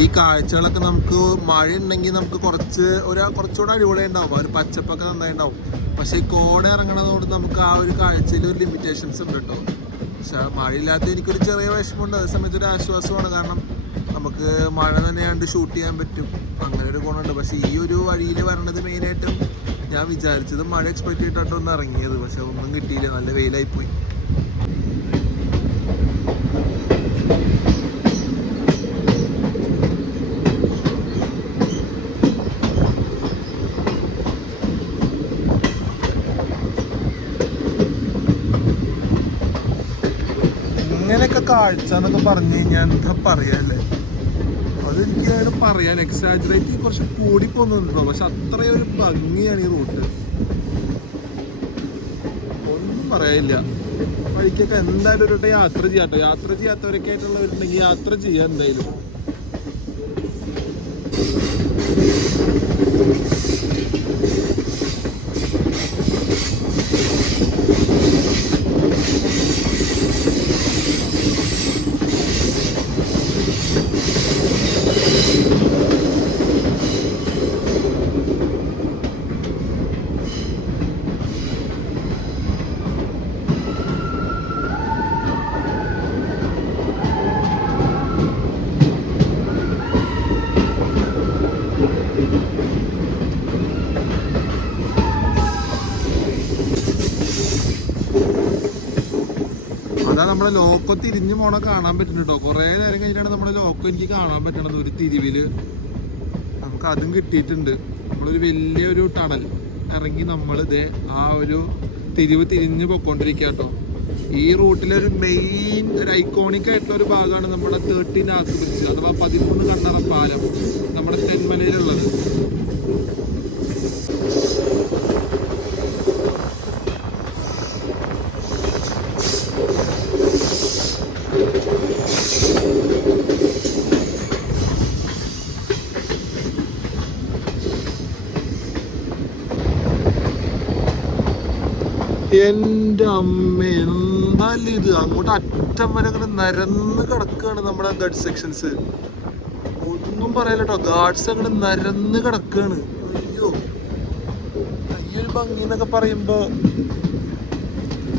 ഈ കാഴ്ചകളൊക്കെ നമുക്ക് മഴ ഉണ്ടെങ്കിൽ നമുക്ക് കുറച്ചുകൂടെ അടിപൊളി ഉണ്ടാവും, ഒരു പച്ചപ്പൊക്കെ നന്നായി ഉണ്ടാവും. പക്ഷേ ഈ കോട ഇറങ്ങണതോട് നമുക്ക് ആ ഒരു കാഴ്ചയിൽ ഒരു ലിമിറ്റേഷൻസ് ഉണ്ട് കേട്ടോ. പക്ഷെ മഴയില്ലാത്ത എനിക്കൊരു ചെറിയ വിഷമമുണ്ട്, അതേ സമയത്ത് ഒരു ആശ്വാസമാണ്. കാരണം നമുക്ക് മഴ തന്നെയാണ്ട് ഷൂട്ട് ചെയ്യാൻ പറ്റും, അങ്ങനെ ഒരു ഗുണമുണ്ട്. പക്ഷേ ഈ ഒരു വഴിയിൽ വരണത് മെയിനായിട്ടും ഞാൻ വിചാരിച്ചത് മഴ എക്സ്പെക്ട് ചെയ്തിട്ടൊന്ന് ഇറങ്ങിയത്, പക്ഷെ ഒന്നും കിട്ടിയില്ല, നല്ല വെയിലായിപ്പോയി. ഇങ്ങനെയൊക്കെ കാഴ്ച എന്നൊക്കെ പറഞ്ഞു കഴിഞ്ഞാൽ എന്താ പറയാല്ലേ, അതെനിക്ക് പറയാൻ എക്സാജറേറ്റ് കുറച്ച് കൂടിപ്പോന്നുണ്ടോ, പക്ഷെ അത്രയും ഒരു ഭംഗിയാണ് ഈ റൂട്ട്, ഒന്നും പറയാനില്ല. വഴിക്കൊക്കെ എന്തായാലും ഒരു യാത്ര ചെയ്യാട്ടോ. യാത്ര ചെയ്യാത്തവരൊക്കെ ആയിട്ടുള്ളവരുണ്ടെങ്കിൽ യാത്ര ചെയ്യാം എന്തായാലും. അതാ നമ്മുടെ ലോക്കോ തിരിഞ്ഞു പോണ കാണാൻ പറ്റുന്നുണ്ട് കേട്ടോ. കുറേ നേരം കഴിഞ്ഞിട്ടാണ് നമ്മുടെ ലോക്കോ എനിക്ക് കാണാൻ പറ്റണത്. ഒരു തിരിവില് നമുക്ക് അതും കിട്ടിയിട്ടുണ്ട്. നമ്മളൊരു വലിയൊരു ടണൽ ഇറങ്ങി നമ്മളിതേ ആ ഒരു തിരിവ് തിരിഞ്ഞ് പൊക്കോണ്ടിരിക്കുക കേട്ടോ. ഈ റൂട്ടിലൊരു മെയിൻ ഒരു ഐക്കോണിക് ആയിട്ടുള്ള ഒരു ഭാഗമാണ് നമ്മുടെ 13 ആർക്ക് ബ്രിഡ്ജ് അഥവാ 13 കണ്ണറ പാലം നമ്മുടെ തെന്മലയിലുള്ളത്. എൻ്റെ അമ്മ എന്തായാലും ഇത് അങ്ങോട്ട് അറ്റം വരെ അങ്ങനെ നിരന്ന് കിടക്കുകയാണ് നമ്മുടെ ഗഡ് സെക്ഷൻസ്. ഒന്നും പറയാല്ല കേട്ടോ, ഗാർഡ്സ് അങ്ങനെ നിരന്ന് കിടക്കുകയാണ്. അയ്യോ ഈ ഒരു ഭംഗി എന്നൊക്കെ പറയുമ്പോ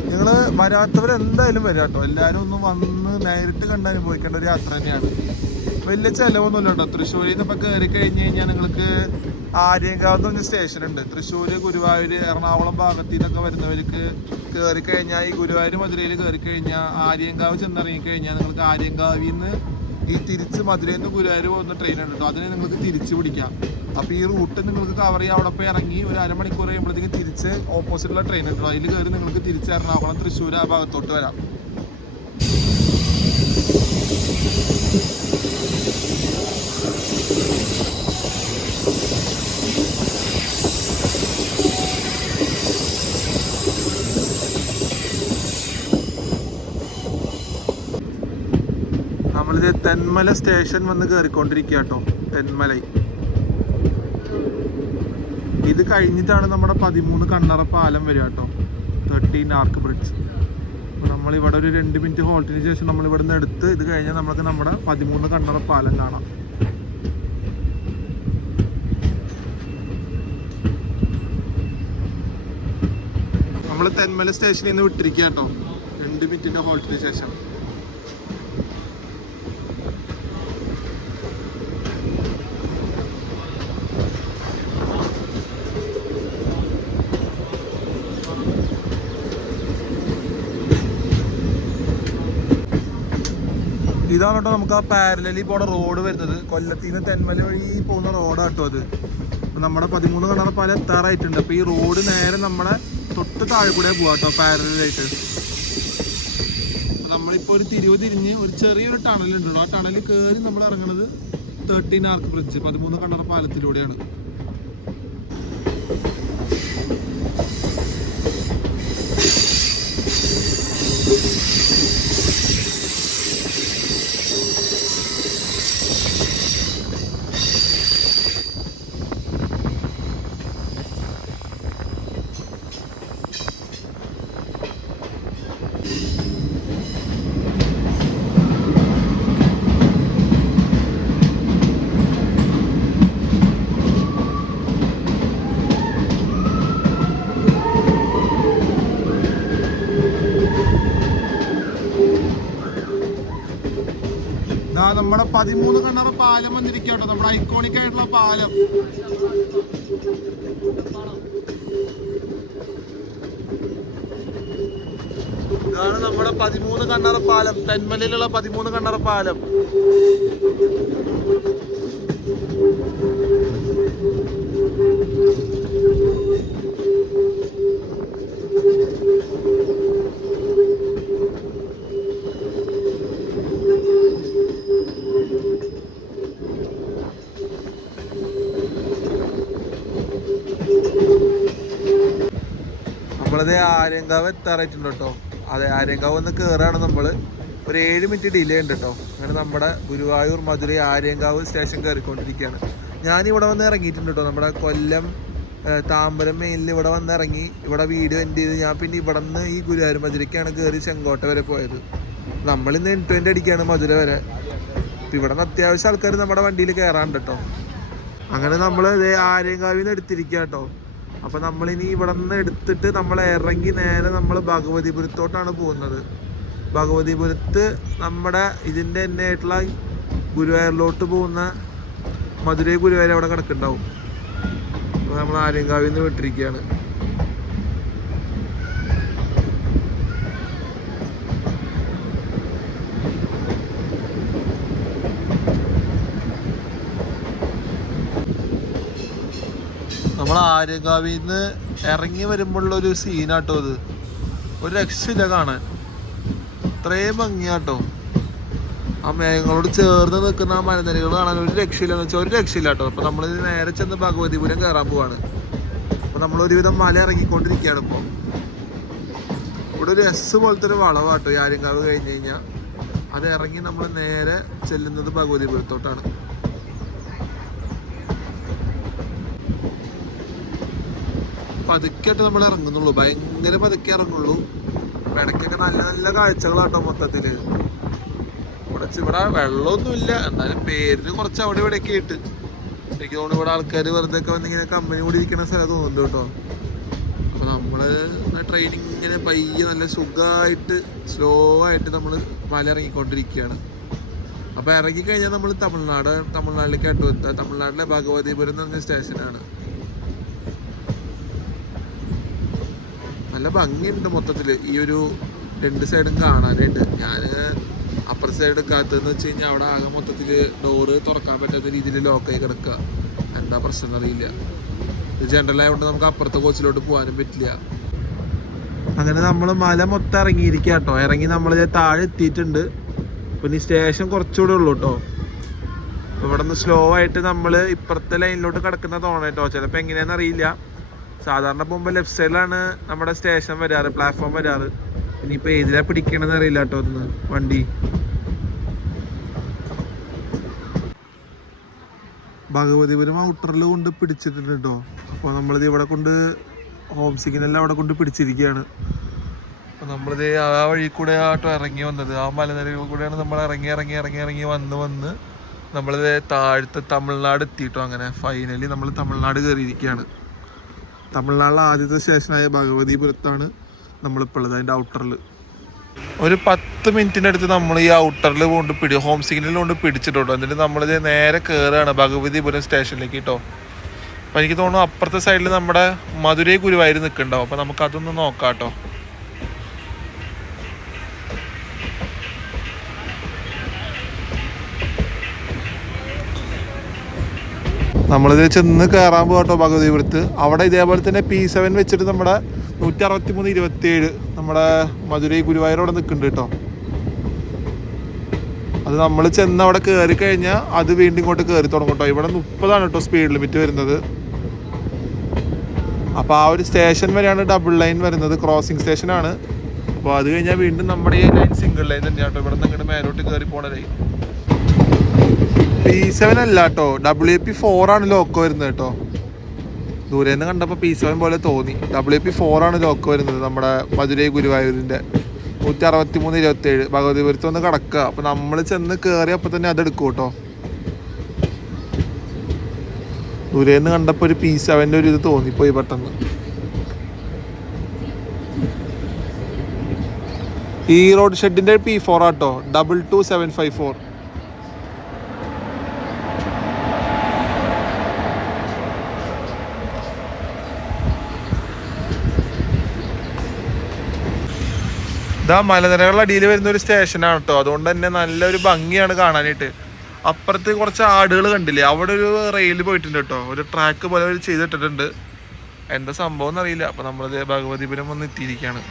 ഞങ്ങള് വരാത്തവരെന്തായാലും വരാം കേട്ടോ. എല്ലാവരും ഒന്ന് വന്ന് നേരിട്ട് കണ്ടനുഭവിക്കേണ്ട ഒരു യാത്ര തന്നെയാണ്. വലിയ ചിലവൊന്നുമില്ല കേട്ടോ. തൃശ്ശൂരിൽ നിന്ന് ഇപ്പൊ കയറി കഴിഞ്ഞ് കഴിഞ്ഞാൽ നിങ്ങൾക്ക് ആര്യങ്കാവ് എന്ന് പറഞ്ഞ സ്റ്റേഷൻ ഉണ്ട്. തൃശ്ശൂർ, ഗുരുവായൂർ, എറണാകുളം ഭാഗത്തു നിന്നൊക്കെ വരുന്നവർക്ക് കയറി കഴിഞ്ഞാൽ ഈ ഗുരുവായൂർ മധുരയിൽ കയറി കഴിഞ്ഞാൽ ആര്യങ്കാവ് ചെന്നിറങ്ങി കഴിഞ്ഞാൽ നിങ്ങൾക്ക് ആര്യങ്കാവിൽ നിന്ന് ഈ തിരിച്ച് മധുരയിൽ നിന്ന് ഗുരുവായൂർ പോകുന്ന ട്രെയിൻ ഉണ്ട് കേട്ടോ. അതിന് നിങ്ങൾക്ക് തിരിച്ച് പിടിക്കാം. അപ്പോൾ ഈ റൂട്ട് നിങ്ങൾക്ക് കവർ ചെയ്യാൻ അവിടെ പോയി ഇറങ്ങി ഒരു അരമണിക്കൂർ കഴിയുമ്പോഴത്തേക്ക് തിരിച്ച് ഓപ്പോസിറ്റുള്ള ട്രെയിൻ ഉണ്ടോ, അതിൽ കയറി നിങ്ങൾക്ക് തിരിച്ച് എറണാകുളം, തൃശ്ശൂർ ആ ഭാഗത്തോട്ട് വരാം. നമ്മളിത് തെന്മല സ്റ്റേഷൻ വന്ന് കയറിക്കൊണ്ടിരിക്കുക കേട്ടോ. തെന്മല ഇത് കഴിഞ്ഞിട്ടാണ് നമ്മുടെ 13 കണ്ണറ പാലം വരിക കേട്ടോ. 13 ആർക്ക് ബ്രിഡ്ജ്. നമ്മളിവിടെ ഒരു 2 മിനിറ്റ് ഹോൾട്ടിന് ശേഷം നമ്മളിവിടെ നിന്ന് എടുത്ത് ഇത് കഴിഞ്ഞാൽ നമുക്ക് നമ്മുടെ 13 കണ്ണറ പാലം കാണാം. നമ്മൾ തെന്മല സ്റ്റേഷനിൽ നിന്ന് വിട്ടിരിക്കുക കേട്ടോ 2 മിനിറ്റിന്റെ ഹോൾട്ടിന് ശേഷം. ഇതാണ് കേട്ടോ നമുക്ക് ആ പാരലലി പോണ റോഡ് വരുന്നത്. കൊല്ലത്തിൽ നിന്ന് തെന്മല വഴി പോകുന്ന റോഡാണ് കേട്ടോ അത്. നമ്മുടെ 13 കണ്ണറ പാലം എത്താറായിട്ടുണ്ട്. അപ്പോൾ ഈ റോഡ് നേരെ നമ്മളെ തൊട്ട് താഴെ കൂടെ പോവാം കേട്ടോ, പാരലായിട്ട്. നമ്മളിപ്പോൾ ഒരു തിരിവ് തിരിഞ്ഞ് ഒരു ചെറിയൊരു ടണലുണ്ട്. ആ ടണലിൽ കയറി നമ്മൾ ഇറങ്ങുന്നത് 13 ആർക്ക് ബ്രിഡ്ജ് 13 കണ്ണറ പാലത്തിലൂടെയാണ്. നമ്മുടെ 13 കണ്ണറ പാലം വന്നിരിക്കുക കേട്ടോ, നമ്മുടെ ഐക്കോണിക് ആയിട്ടുള്ള പാലം. ഇതാണ് നമ്മുടെ 13 കണ്ണറ പാലം, തെന്മലയിലുള്ള 13 കണ്ണറ പാലം. നമ്മളത് ആര്യങ്കാവ് എത്താറായിട്ടുണ്ട് കേട്ടോ. അതെ, ആര്യങ്കാവ് ഒന്ന് കയറാണ് നമ്മൾ. ഒരു 7 മിനിറ്റ് ഡിലേ ഉണ്ട് കേട്ടോ. അങ്ങനെ നമ്മുടെ ഗുരുവായൂർ, മധുരൈ, ആര്യങ്കാവ് സ്റ്റേഷൻ കയറിക്കൊണ്ടിരിക്കുകയാണ്. ഞാനിവിടെ വന്ന് ഇറങ്ങിയിട്ടുണ്ട് കേട്ടോ. നമ്മുടെ കൊല്ലം താമ്പരം മെയിനിൽ ഇവിടെ വന്ന് ഇറങ്ങി ഇവിടെ വീഡിയോ എൻഡ് ചെയ്ത് ഞാൻ പിന്നെ ഇവിടെ നിന്ന് ഈ ഗുരുവായൂർ മധുരയ്ക്കാണ് കയറി ചെങ്കോട്ട വരെ പോയത്. നമ്മളിന്ന് 8:20 അടിക്കുകയാണ് മധുര വരെ. അപ്പം ഇവിടെ നിന്ന് അത്യാവശ്യം ആൾക്കാർ നമ്മുടെ വണ്ടിയിൽ കയറാണ്ട് കേട്ടോ. അങ്ങനെ നമ്മൾ ആര്യങ്കാവിൽ നിന്ന് എടുത്തിരിക്കുക കേട്ടോ. അപ്പം നമ്മളിനി ഇവിടെ നിന്ന് എടുത്തിട്ട് നമ്മൾ ഇറങ്ങി നേരെ നമ്മൾ ഭഗവതിപുരത്തോട്ടാണ് പോകുന്നത്. ഭഗവതിപുരത്ത് നമ്മുടെ ഇതിൻ്റെ തന്നെ ആയിട്ടുള്ള ഗുരുവായൂരിലോട്ട് പോകുന്ന മധുരൈ ഗുരുവായൂർ അവിടെ കിടക്കുന്നുണ്ടാവും. അപ്പോൾ നമ്മൾ ആര്യങ്കാവിൽ നിന്ന് വിട്ടിരിക്കുകയാണ്. നമ്മൾ ആര്യങ്കാവിൽ നിന്ന് ഇറങ്ങി വരുമ്പോഴുള്ള ഒരു സീനാട്ടോ ഇത്. ഒരു രക്ഷയില്ല കാണാൻ, ഇത്രയും ഭംഗിയാട്ടോ. ആ മേഘങ്ങളോട് ചേർന്ന് നിൽക്കുന്ന ആ മലനിരകൾ കാണാൻ ഒരു രക്ഷയില്ലെന്ന് വെച്ചാൽ ഒരു രക്ഷയില്ല കേട്ടോ. അപ്പോൾ നമ്മൾ നേരെ ചെന്ന് ഭഗവതിപുരം കയറാൻ പോവാണ്. അപ്പോൾ നമ്മൾ ഒരുവിധം മല ഇറങ്ങിക്കൊണ്ടിരിക്കുകയാണ് ഇപ്പോൾ. ഇവിടെ ഒരു എസ് പോലത്തെ ഒരു വളവാട്ടോ ഈ ആര്യങ്കാവ് കഴിഞ്ഞ് കഴിഞ്ഞാൽ. അത് ഇറങ്ങി നമ്മൾ നേരെ ചെല്ലുന്നത് ഭഗവതിപുരത്തോട്ടാണ്. പതുക്കെയായിട്ട് നമ്മൾ ഇറങ്ങുന്നുള്ളൂ, ഭയങ്കര പതുക്കെ ഇറങ്ങുള്ളൂ. ഇടയ്ക്കൊക്കെ നല്ല നല്ല കാഴ്ചകളാട്ടോ മൊത്തത്തിൽ. ഇവിടെ വെള്ളമൊന്നുമില്ല, എന്നാലും പേരിന് കുറച്ച് അവിടെ ഇവിടെയൊക്കെ ആയിട്ട്. എനിക്ക് തോന്നുന്നു ഇവിടെ ആൾക്കാർ വെറുതെ ഒക്കെ വന്നിങ്ങനെ കമ്പനി കൂടി ഇരിക്കുന്ന സ്ഥലം തോന്നുന്നുണ്ട് കേട്ടോ. അപ്പോൾ നമ്മൾ ട്രെയിനിങ് ഇങ്ങനെ പയ്യെ നല്ല സുഖമായിട്ട് സ്ലോ ആയിട്ട് നമ്മൾ മല ഇറങ്ങിക്കൊണ്ടിരിക്കുകയാണ്. അപ്പോൾ ഇറങ്ങിക്കഴിഞ്ഞാൽ നമ്മൾ തമിഴ്നാട്ടിലേക്ക് ആയിട്ട് എത്തുക. തമിഴ്നാട്ടിലെ ഭഗവതിപുരം എന്ന് പറഞ്ഞ സ്റ്റേഷനാണ്. നല്ല ഭംഗിയുണ്ട് മൊത്തത്തിൽ ഈ ഒരു രണ്ട് സൈഡും കാണാനായിട്ട്. ഞാൻ അപ്പുറത്തെ സൈഡ് കാത്തെന്ന് വെച്ച് കഴിഞ്ഞാൽ അവിടെ ആകെ മൊത്തത്തിൽ ഡോറ് തുറക്കാൻ പറ്റാത്ത രീതിയിൽ ലോക്കായി കിടക്കുക. എന്താ പ്രശ്നം അറിയില്ല. ഇത് ജനറലായതുകൊണ്ട് നമുക്ക് അപ്പുറത്തെ കോച്ചിലോട്ട് പോകാനും പറ്റില്ല. അങ്ങനെ നമ്മൾ മല മൊത്തം ഇറങ്ങിയിരിക്കുക കേട്ടോ. ഇറങ്ങി നമ്മൾ താഴെ എത്തിയിട്ടുണ്ട്. പിന്നെ ഈ സ്റ്റേഷൻ കുറച്ചുകൂടെ ഉള്ളൂ കേട്ടോ. ഇവിടെ നിന്ന് സ്ലോ ആയിട്ട് നമ്മൾ ഇപ്പുറത്തെ ലൈനിലോട്ട് കിടക്കുന്ന തോന്നണം കേട്ടോ. ചിലപ്പോൾ എങ്ങനെയാണെന്ന് അറിയില്ല. സാധാരണ പോകുമ്പോൾ ലെഫ്റ്റ് സൈഡിലാണ് നമ്മുടെ സ്റ്റേഷൻ വരാറ്, പ്ലാറ്റ്ഫോം വരാറ്. ഇനിയിപ്പോൾ ഏതിലാണ് പിടിക്കണമെന്ന് അറിയില്ല കേട്ടോ ഒന്ന് വണ്ടി. ഭഗവതിപുരം ഔട്ടറിൽ കൊണ്ട് പിടിച്ചിട്ടുണ്ട് കേട്ടോ. അപ്പോൾ നമ്മളിത് ഇവിടെ കൊണ്ട് ഹോം സിഗ്നലിൽ അവിടെ കൊണ്ട് പിടിച്ചിരിക്കുകയാണ്. അപ്പോൾ നമ്മളിത് ആ വഴി കൂടെ ആട്ടോ ഇറങ്ങി വന്നത്. ആ മലനിരകളിൽ കൂടെയാണ് നമ്മൾ ഇറങ്ങി വന്ന് നമ്മളിത് താഴത്തെ തമിഴ്നാട് എത്തിയിട്ടോ. അങ്ങനെ ഫൈനലി നമ്മൾ തമിഴ്നാട് കയറിയിരിക്കുകയാണ്. തമിഴ്നാട്ടിലെ ആദ്യത്തെ സ്റ്റേഷനായ ഭഗവതിപുരത്താണ് നമ്മളിപ്പോൾ ഉള്ളത്, അതിൻ്റെ ഔട്ടറിൽ. ഒരു 10 മിനിറ്റിനടുത്ത് നമ്മൾ ഈ ഔട്ടറിൽ കൊണ്ട് ഹോം സിഗ്നലിൽ കൊണ്ട് പിടിച്ചിട്ടോ. എന്നിട്ട് നമ്മളിത് നേരെ കയറുകയാണ് ഭഗവതിപുരം സ്റ്റേഷനിലേക്ക് കേട്ടോ. അപ്പോൾ എനിക്ക് തോന്നുന്നു അപ്പുറത്തെ സൈഡിൽ നമ്മുടെ മധുരൈ ഗുരുവായൂർ നിൽക്കുന്നുണ്ടാവും. അപ്പോൾ നമുക്കതൊന്ന് നോക്കാം കേട്ടോ. നമ്മളിത് ചെന്ന് കയറാൻ പോകട്ടോ ഭഗവതിപുരത്ത്. അവിടെ ഇതേപോലെ തന്നെ P7 വെച്ചിട്ട് നമ്മുടെ 163-27 നമ്മുടെ മധുരൈ ഗുരുവായൂർ അവിടെ നിൽക്കുന്നുണ്ട് കേട്ടോ. അത് നമ്മൾ ചെന്ന് അവിടെ കയറി കഴിഞ്ഞാൽ അത് വീണ്ടും ഇങ്ങോട്ട് കയറി തുടങ്ങും കേട്ടോ. ഇവിടെ 30 കേട്ടോ സ്പീഡ് ലിമിറ്റ് വരുന്നത്. അപ്പോൾ ആ ഒരു സ്റ്റേഷൻ വരെയാണ് ഡബിൾ ലൈൻ വരുന്നത്, ക്രോസിംഗ് സ്റ്റേഷനാണ്. അപ്പോൾ അത് കഴിഞ്ഞാൽ വീണ്ടും നമ്മുടെ ഈ ലൈൻ സിംഗിൾ ലൈൻ തന്നെയാണ് കേട്ടോ. ഇവിടെ നിന്ന് ഇങ്ങോട്ട് മേലോട്ട് കയറി പോണ ലൈൻ. P7 അല്ല കേട്ടോ, WP4 ആണ് ലോക്ക് വരുന്നത് കേട്ടോ. ദൂരെ നിന്ന് കണ്ടപ്പോൾ P7 പോലെ തോന്നി. WP4 ആണ് ലോക്ക് വരുന്നത് നമ്മുടെ മധുരൈ ഗുരുവായൂരിൻ്റെ 163-27 ഭഗവതിപുരത്ത് വന്ന് കിടക്കുക. അപ്പോൾ നമ്മൾ ചെന്ന് കയറിയപ്പോൾ തന്നെ അതെടുക്കും കേട്ടോ. ദൂരെ നിന്ന് കണ്ടപ്പോൾ ഒരു P7 ഒരു ഇത് തോന്നിപ്പോയി പെട്ടെന്ന്. ഈ റോഡ് ഷെഡിൻ്റെ P4 ആട്ടോ, 22754. ഇതാ മലനിരകളുടെ അടിയിൽ വരുന്ന ഒരു സ്റ്റേഷനാണ് കേട്ടോ. അതുകൊണ്ട് തന്നെ നല്ലൊരു ഭംഗിയാണ് കാണാനായിട്ട്. അപ്പുറത്ത് കുറച്ച് ആടുകൾ കണ്ടില്ലേ, അവിടെ ഒരു റെയിൽ പോയിട്ടുണ്ട് കേട്ടോ. ഒരു ട്രാക്ക് പോലെ അവർ ചെയ്തിട്ടിട്ടുണ്ട്. എന്താ സംഭവം എന്നറിയില്ല. അപ്പം നമ്മളത് ഭഗവതിപുരം വന്ന് എത്തിയിരിക്കുകയാണ്.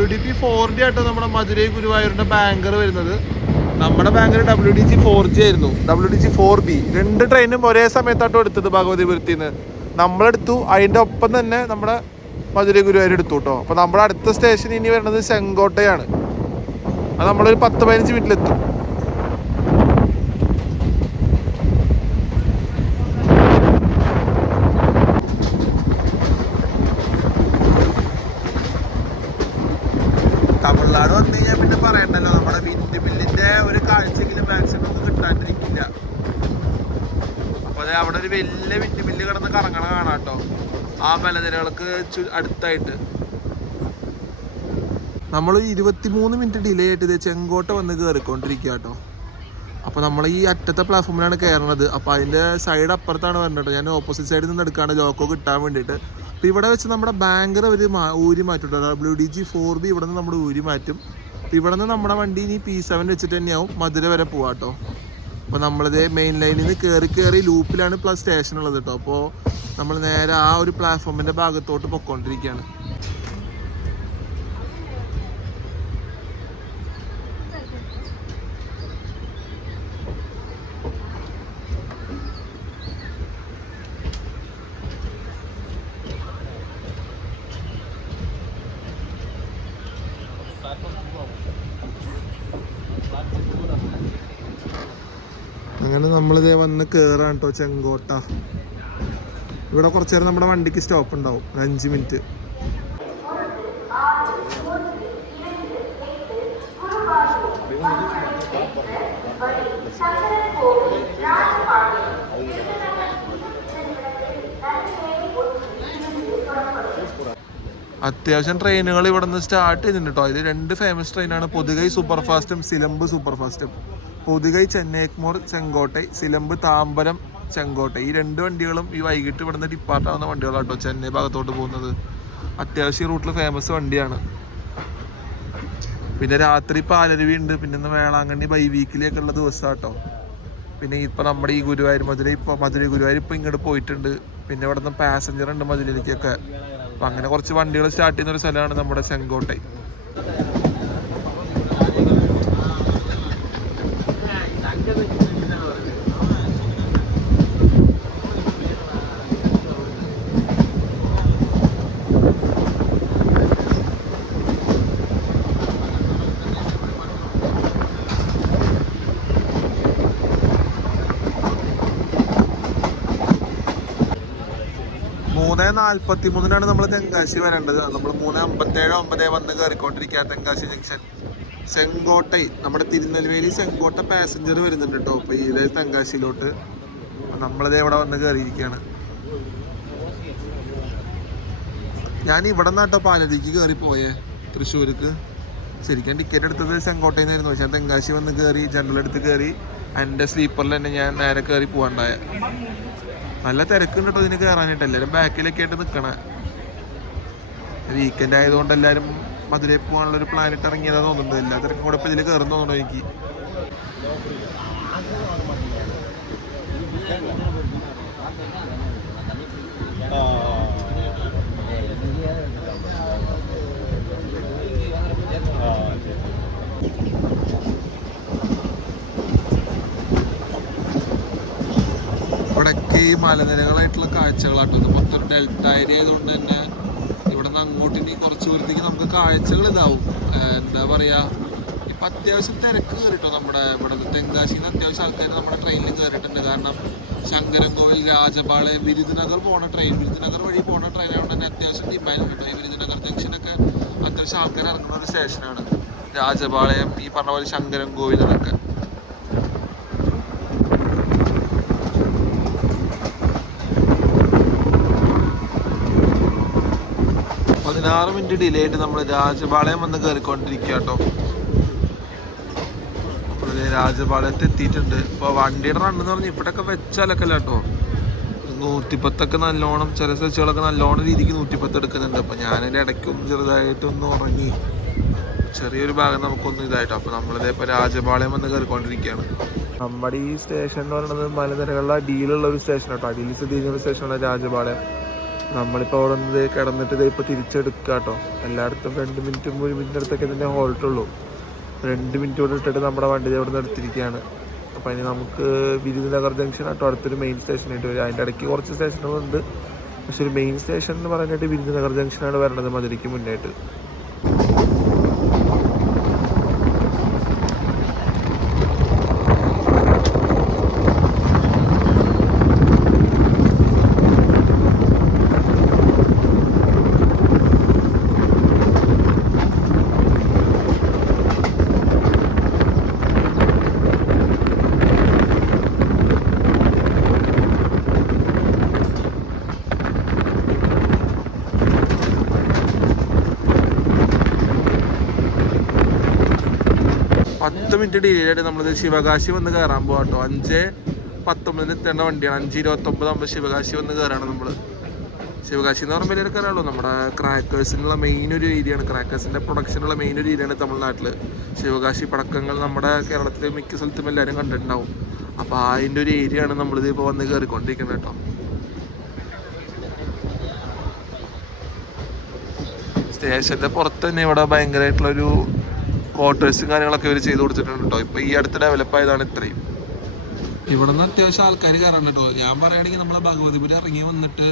WDP4 ആട്ടോ നമ്മുടെ മധുരൈ ഗുരുവായൂരിൻ്റെ ബാങ്കർ വരുന്നത്. നമ്മുടെ ബാങ്കർ WDG4G ആയിരുന്നു, WDG4B. 2 ട്രെയിനും ഒരേ സമയത്താട്ടോ എടുത്തത് ഭഗവതിപുരത്തിൽ നിന്ന്. നമ്മളെടുത്തു, അതിൻ്റെ ഒപ്പം തന്നെ നമ്മുടെ മധുരൈ ഗുരുവായൂർ എടുത്തു കേട്ടോ. അപ്പോൾ നമ്മുടെ അടുത്ത സ്റ്റേഷൻ ഇനി വരുന്നത് ചെങ്കോട്ടയാണ്. അത് നമ്മളൊരു 10-15 മിനിറ്റിലെത്തും. തമിഴ്നാട് വന്നു കഴിഞ്ഞാൽ പിന്നെ പറയണ്ടല്ലോ, നമ്മുടെ വിൻഡ് മില്ലിൻ്റെ ഒരു കാഴ്ചയെങ്കിലും മാക്സിമം ഒന്നും കിട്ടാണ്ടിരിക്കില്ല. അപ്പോൾ അത് അവിടെ ഒരു വലിയ വിൻഡ് മില്ല് കിടന്ന് കറങ്ങണ കാണാം കേട്ടോ, ആ മലനിരകൾക്ക് അടുത്തായിട്ട്. നമ്മൾ 23 മിനിറ്റ് ഡിലേ ആയിട്ട് ഇത് ചെങ്കോട്ട വന്ന് കയറിക്കൊണ്ടിരിക്കുക കേട്ടോ. അപ്പോൾ നമ്മൾ ഈ അറ്റത്തെ പ്ലാറ്റ്ഫോമിലാണ് കയറണത്. അപ്പോൾ അതിൻ്റെ സൈഡ് അപ്പുറത്താണ് വരേണ്ടത്. ഞാൻ ഓപ്പോസിറ്റ് സൈഡിൽ നിന്ന് എടുക്കുകയാണ് ലോക്കോ കിട്ടാൻ വേണ്ടിയിട്ട്. അപ്പോൾ ഇവിടെ വെച്ച് നമ്മുടെ ബാങ്കർ അവർ ഊരി മാറ്റും കേട്ടോ. WDG4B ഇവിടെ നിന്ന് നമ്മൾ ഊരി മാറ്റും. ഇവിടെ നിന്ന് നമ്മുടെ വണ്ടി ഇനി P7 വെച്ചിട്ട് തന്നെയാവും മധുര വരെ പോവാട്ടോ. അപ്പോൾ നമ്മളിത് മെയിൻ ലൈനിൽ നിന്ന് കയറി ലൂപ്പിലാണ് പ്ലസ് സ്റ്റേഷൻ ഉള്ളത് കേട്ടോ. അപ്പോൾ നമ്മൾ നേരെ ആ ഒരു പ്ലാറ്റ്ഫോമിൻ്റെ ഭാഗത്തോട്ട് പൊയ്ക്കൊണ്ടിരിക്കുകയാണ്. അങ്ങനെ നമ്മളിതേ വന്ന് കയറാണ് കേട്ടോ ചെങ്കോട്ട. ഇവിടെ കുറച്ച് നേരം നമ്മുടെ വണ്ടിക്ക് സ്റ്റോപ്പ് ഉണ്ടാവും, 5 മിനിറ്റ്. അത്യാവശ്യം ട്രെയിനുകൾ ഇവിടെ നിന്ന് സ്റ്റാർട്ട് ചെയ്തിട്ടുണ്ട് കേട്ടോ. ഇതിൽ 2 ഫേമസ് ട്രെയിനാണ്, പൊതുഗൈ സൂപ്പർ ഫാസ്റ്റും സിലമ്പ് സൂപ്പർ ഫാസ്റ്റും. പൊതുഗൈ ചെന്നൈക്മോർ ചെങ്കോട്ടൈ, സിലമ്പ് താമ്പരം ചെങ്കോട്ടൈ. ഈ 2 വണ്ടികളും ഈ വൈകിട്ട് ഇവിടുന്ന് ഡിപ്പാർട്ടാവുന്ന വണ്ടികളാണ് കേട്ടോ ചെന്നൈ ഭാഗത്തോട്ട് പോകുന്നത്. അത്യാവശ്യം ഈ റൂട്ടിൽ ഫേമസ് വണ്ടിയാണ്. പിന്നെ രാത്രി പാലരുവി ഉണ്ട്, പിന്നെ ഇന്ന് വേളാങ്കണ്ണി ബൈ വീക്കിലേക്ക് ഉള്ള ദിവസം കേട്ടോ. പിന്നെ ഇപ്പം നമ്മുടെ ഈ ഗുരുവായൂർ മധുര ഗുരുവായൂർ ഇപ്പം ഇങ്ങോട്ട് പോയിട്ടുണ്ട്. പിന്നെ ഇവിടെ നിന്ന് പാസഞ്ചർ ഉണ്ട് മധുരയിലേക്കൊക്കെ. അപ്പം അങ്ങനെ കുറച്ച് വണ്ടികൾ സ്റ്റാർട്ട് ചെയ്യുന്ന ഒരു സ്ഥലമാണ് നമ്മുടെ ചെങ്കോട്ടൈ. മൂന്നേ 43 നമ്മൾ തെങ്കാശി വരേണ്ടത്. നമ്മൾ 3:57 വന്ന് കയറിക്കൊണ്ടിരിക്കുക തെങ്കാശി ജംഗ്ഷൻ. ചെങ്കോട്ടൈ നമ്മുടെ തിരുനെൽവേലി ചെങ്കോട്ട പാസഞ്ചർ വരുന്നുണ്ട് കേട്ടോ അപ്പോൾ ഇതേ തെങ്കാശിയിലോട്ട്. നമ്മളിതേ ഇവിടെ വന്ന് കയറിയിരിക്കുകയാണ്. ഞാൻ ഇവിടെ നിന്നാട്ടോ പാലരുവിക്ക് കയറിപ്പോയേ തൃശ്ശൂർക്ക്. ശരിക്കും ടിക്കറ്റ് എടുത്തത് ചെങ്കോട്ടയിൽ നിന്നായിരുന്നു. പക്ഷേ തെങ്കാശി വന്ന് കയറി ജനറൽ എടുത്ത് കയറി എൻ്റെ സ്ലീപ്പറിൽ തന്നെ ഞാൻ നേരെ കയറി പോകണ്ടായ. നല്ല തിരക്കുണ്ട് കേട്ടോ ഇതിന് കയറാനായിട്ട്. എല്ലാവരും ബാക്കിലൊക്കെ ആയിട്ട് നിൽക്കണേ. വീക്കെൻഡ് ആയതുകൊണ്ട് എല്ലാവരും മധുരയിൽ പോകാനുള്ളൊരു പ്ലാനിട്ട് ഇറങ്ങിയതാ തോന്നുന്നുണ്ട്. എല്ലാ തിരക്കും കൂടെ ഇപ്പോൾ ഇതിൽ കയറുന്നു തോന്നുന്നു എനിക്ക്. ഇവിടൊക്കെ ഈ മലനിരകളായിട്ടുള്ള കാഴ്ചകളാട്ടോ. ഇത് മൊത്തം ഒരു ഡെൽറ്റ ഏരിയ ആയതുകൊണ്ട് തന്നെ ഇവിടെ നിന്ന് അങ്ങോട്ട് ഇനി കുറച്ച് ദൂരത്തേക്ക് നമുക്ക് കാഴ്ചകൾ ഇതാവും. എന്താ പറയുക, ഇപ്പം അത്യാവശ്യം തിരക്ക് കയറിട്ടോ. നമ്മുടെ ഇവിടെ തെങ്കാശിയിൽ നിന്ന് അത്യാവശ്യം ആൾക്കാർ നമ്മുടെ ട്രെയിനിൽ കയറിയിട്ടുണ്ട്. കാരണം ശങ്കരൻകോവിൽ, രാജപാളയം, വിരുദ്നഗർ പോണ ട്രെയിൻ, വിരുദ്നഗർ വഴി പോണ ട്രെയിൻ ആയതുകൊണ്ട് തന്നെ അത്യാവശ്യം ഡിമാൻഡ് കിട്ടും. ഈ വിരുദ്നഗർ ജംഗ്ഷനൊക്കെ അത്യാവശ്യം ആൾക്കാർ ഇറങ്ങുന്ന ഒരു സ്റ്റേഷനാണ്. രാജപാളയം, ഈ പറഞ്ഞ പോലെ ശങ്കരൻകോവിൽ, അതൊക്കെ. മിനിറ്റ് ഡിലേ ആയിട്ട് നമ്മൾ രാജപാളയം വന്ന് കയറിക്കൊണ്ടിരിക്കുക കേട്ടോ. രാജപാളയത്ത് എത്തിയിട്ടുണ്ട്. ഇപ്പോൾ വണ്ടിയുടെ റണ്ണെന്ന് പറഞ്ഞാൽ ഇവിടെയൊക്കെ വെച്ചാലൊക്കെല്ല കേട്ടോ. 110 നല്ലോണം, ചില സെച്ചുകളൊക്കെ നല്ലോണം രീതിക്ക് 110 എടുക്കുന്നുണ്ട്. അപ്പോൾ ഞാനതിൻ്റെ ഇടയ്ക്കൊന്ന് ചെറുതായിട്ടൊന്ന് ഉറങ്ങി, ചെറിയൊരു ഭാഗം നമുക്കൊന്ന് ഇതായിട്ടോ. അപ്പോൾ നമ്മളിതേപ്പോൾ രാജപാളയം വന്ന് കയറിക്കൊണ്ടിരിക്കുകയാണ്. നമ്മുടെ ഈ സ്റ്റേഷൻ എന്ന് പറയുന്നത് മലനിരകളുടെ അടിയിലുള്ള ഒരു സ്റ്റേഷൻ കേട്ടോ. അടിയിൽ സ്ഥിതി ചെയ്യുന്ന ഒരു സ്റ്റേഷനാണ് രാജപാളയം. നമ്മളിപ്പോൾ അവിടെ നിന്ന് കിടന്നിട്ട് ഇപ്പോൾ തിരിച്ചെടുക്കുക കേട്ടോ. എല്ലായിടത്തും 2 മിനിറ്റും 1 മിനിറ്റിൻ്റെ അടുത്തൊക്കെ തന്നെ ഹോൾട്ടുള്ളൂ. 2 മിനിറ്റ് കൂടെ ഇട്ടിട്ട് നമ്മുടെ വണ്ടി ഇവിടെ നിന്ന് എടുത്തിരിക്കുകയാണ്. അപ്പോൾ ഇനി നമുക്ക് വിരുദ്നഗർ ജംഗ്ഷൻ കേട്ടോ അടുത്തൊരു മെയിൻ സ്റ്റേഷനായിട്ട് വരും. അതിൻ്റെ ഇടയ്ക്ക് കുറച്ച് സ്റ്റേഷനുകളുണ്ട്. പക്ഷെ ഒരു മെയിൻ സ്റ്റേഷൻ എന്ന് പറയാനായിട്ട് വിരുദ്നഗർ ജംഗ്ഷനാണ് വരണത് മധുരയ്ക്ക് മുന്നായിട്ട്. മിനിറ്റ് ഡിലേ ആയിട്ട് നമ്മളിത് ശിവകാശി വന്ന് കയറാൻ പോകാം കേട്ടോ. 5:19 എത്തേണ്ട വണ്ടിയാണ്. 5:29 ശിവകാശി വന്ന് കയറാണ് നമ്മൾ. ശിവകാശി എന്ന് പറയുമ്പോൾ എല്ലാവർക്കും അറിയാമല്ലോ, നമ്മുടെ ക്രാക്കേഴ്സിനുള്ള മെയിൻ ഒരു ഏരിയയാണ്, ക്രാക്കേഴ്സിൻ്റെ പ്രൊഡക്ഷനുള്ള മെയിൻ ഒരു ഏരിയയാണ് തമിഴ്നാട്ടിൽ. ശിവകാശി പടക്കങ്ങൾ നമ്മുടെ കേരളത്തിലെ മിക്ക സ്ഥലത്തും എല്ലാവരും കണ്ടിട്ടുണ്ടാവും. അപ്പോൾ അതിൻ്റെ ഒരു ഏരിയയാണ് നമ്മളിത് ഇപ്പോൾ വന്ന് കയറിക്കൊണ്ടിരിക്കുന്നത് കേട്ടോ. സ്റ്റേഷൻ്റെ പുറത്ത് തന്നെ ഇവിടെ ഭയങ്കരമായിട്ടുള്ളൊരു ക്വാർട്ടേഴ്സും കാര്യങ്ങളൊക്കെ ഇവർ ചെയ്ത് കൊടുത്തിട്ടുണ്ട് കേട്ടോ. ഇപ്പോൾ ഈ അടുത്ത് ഡെവലപ്പ് ആയതാണ് ഇത്രയും. ഇവിടെ നിന്ന് അത്യാവശ്യം ആൾക്കാർ കയറാൻ കേട്ടോ. ഞാൻ പറയുകയാണെങ്കിൽ നമ്മളെ ഭഗവതിപുരം ഇറങ്ങി വന്നിട്ട്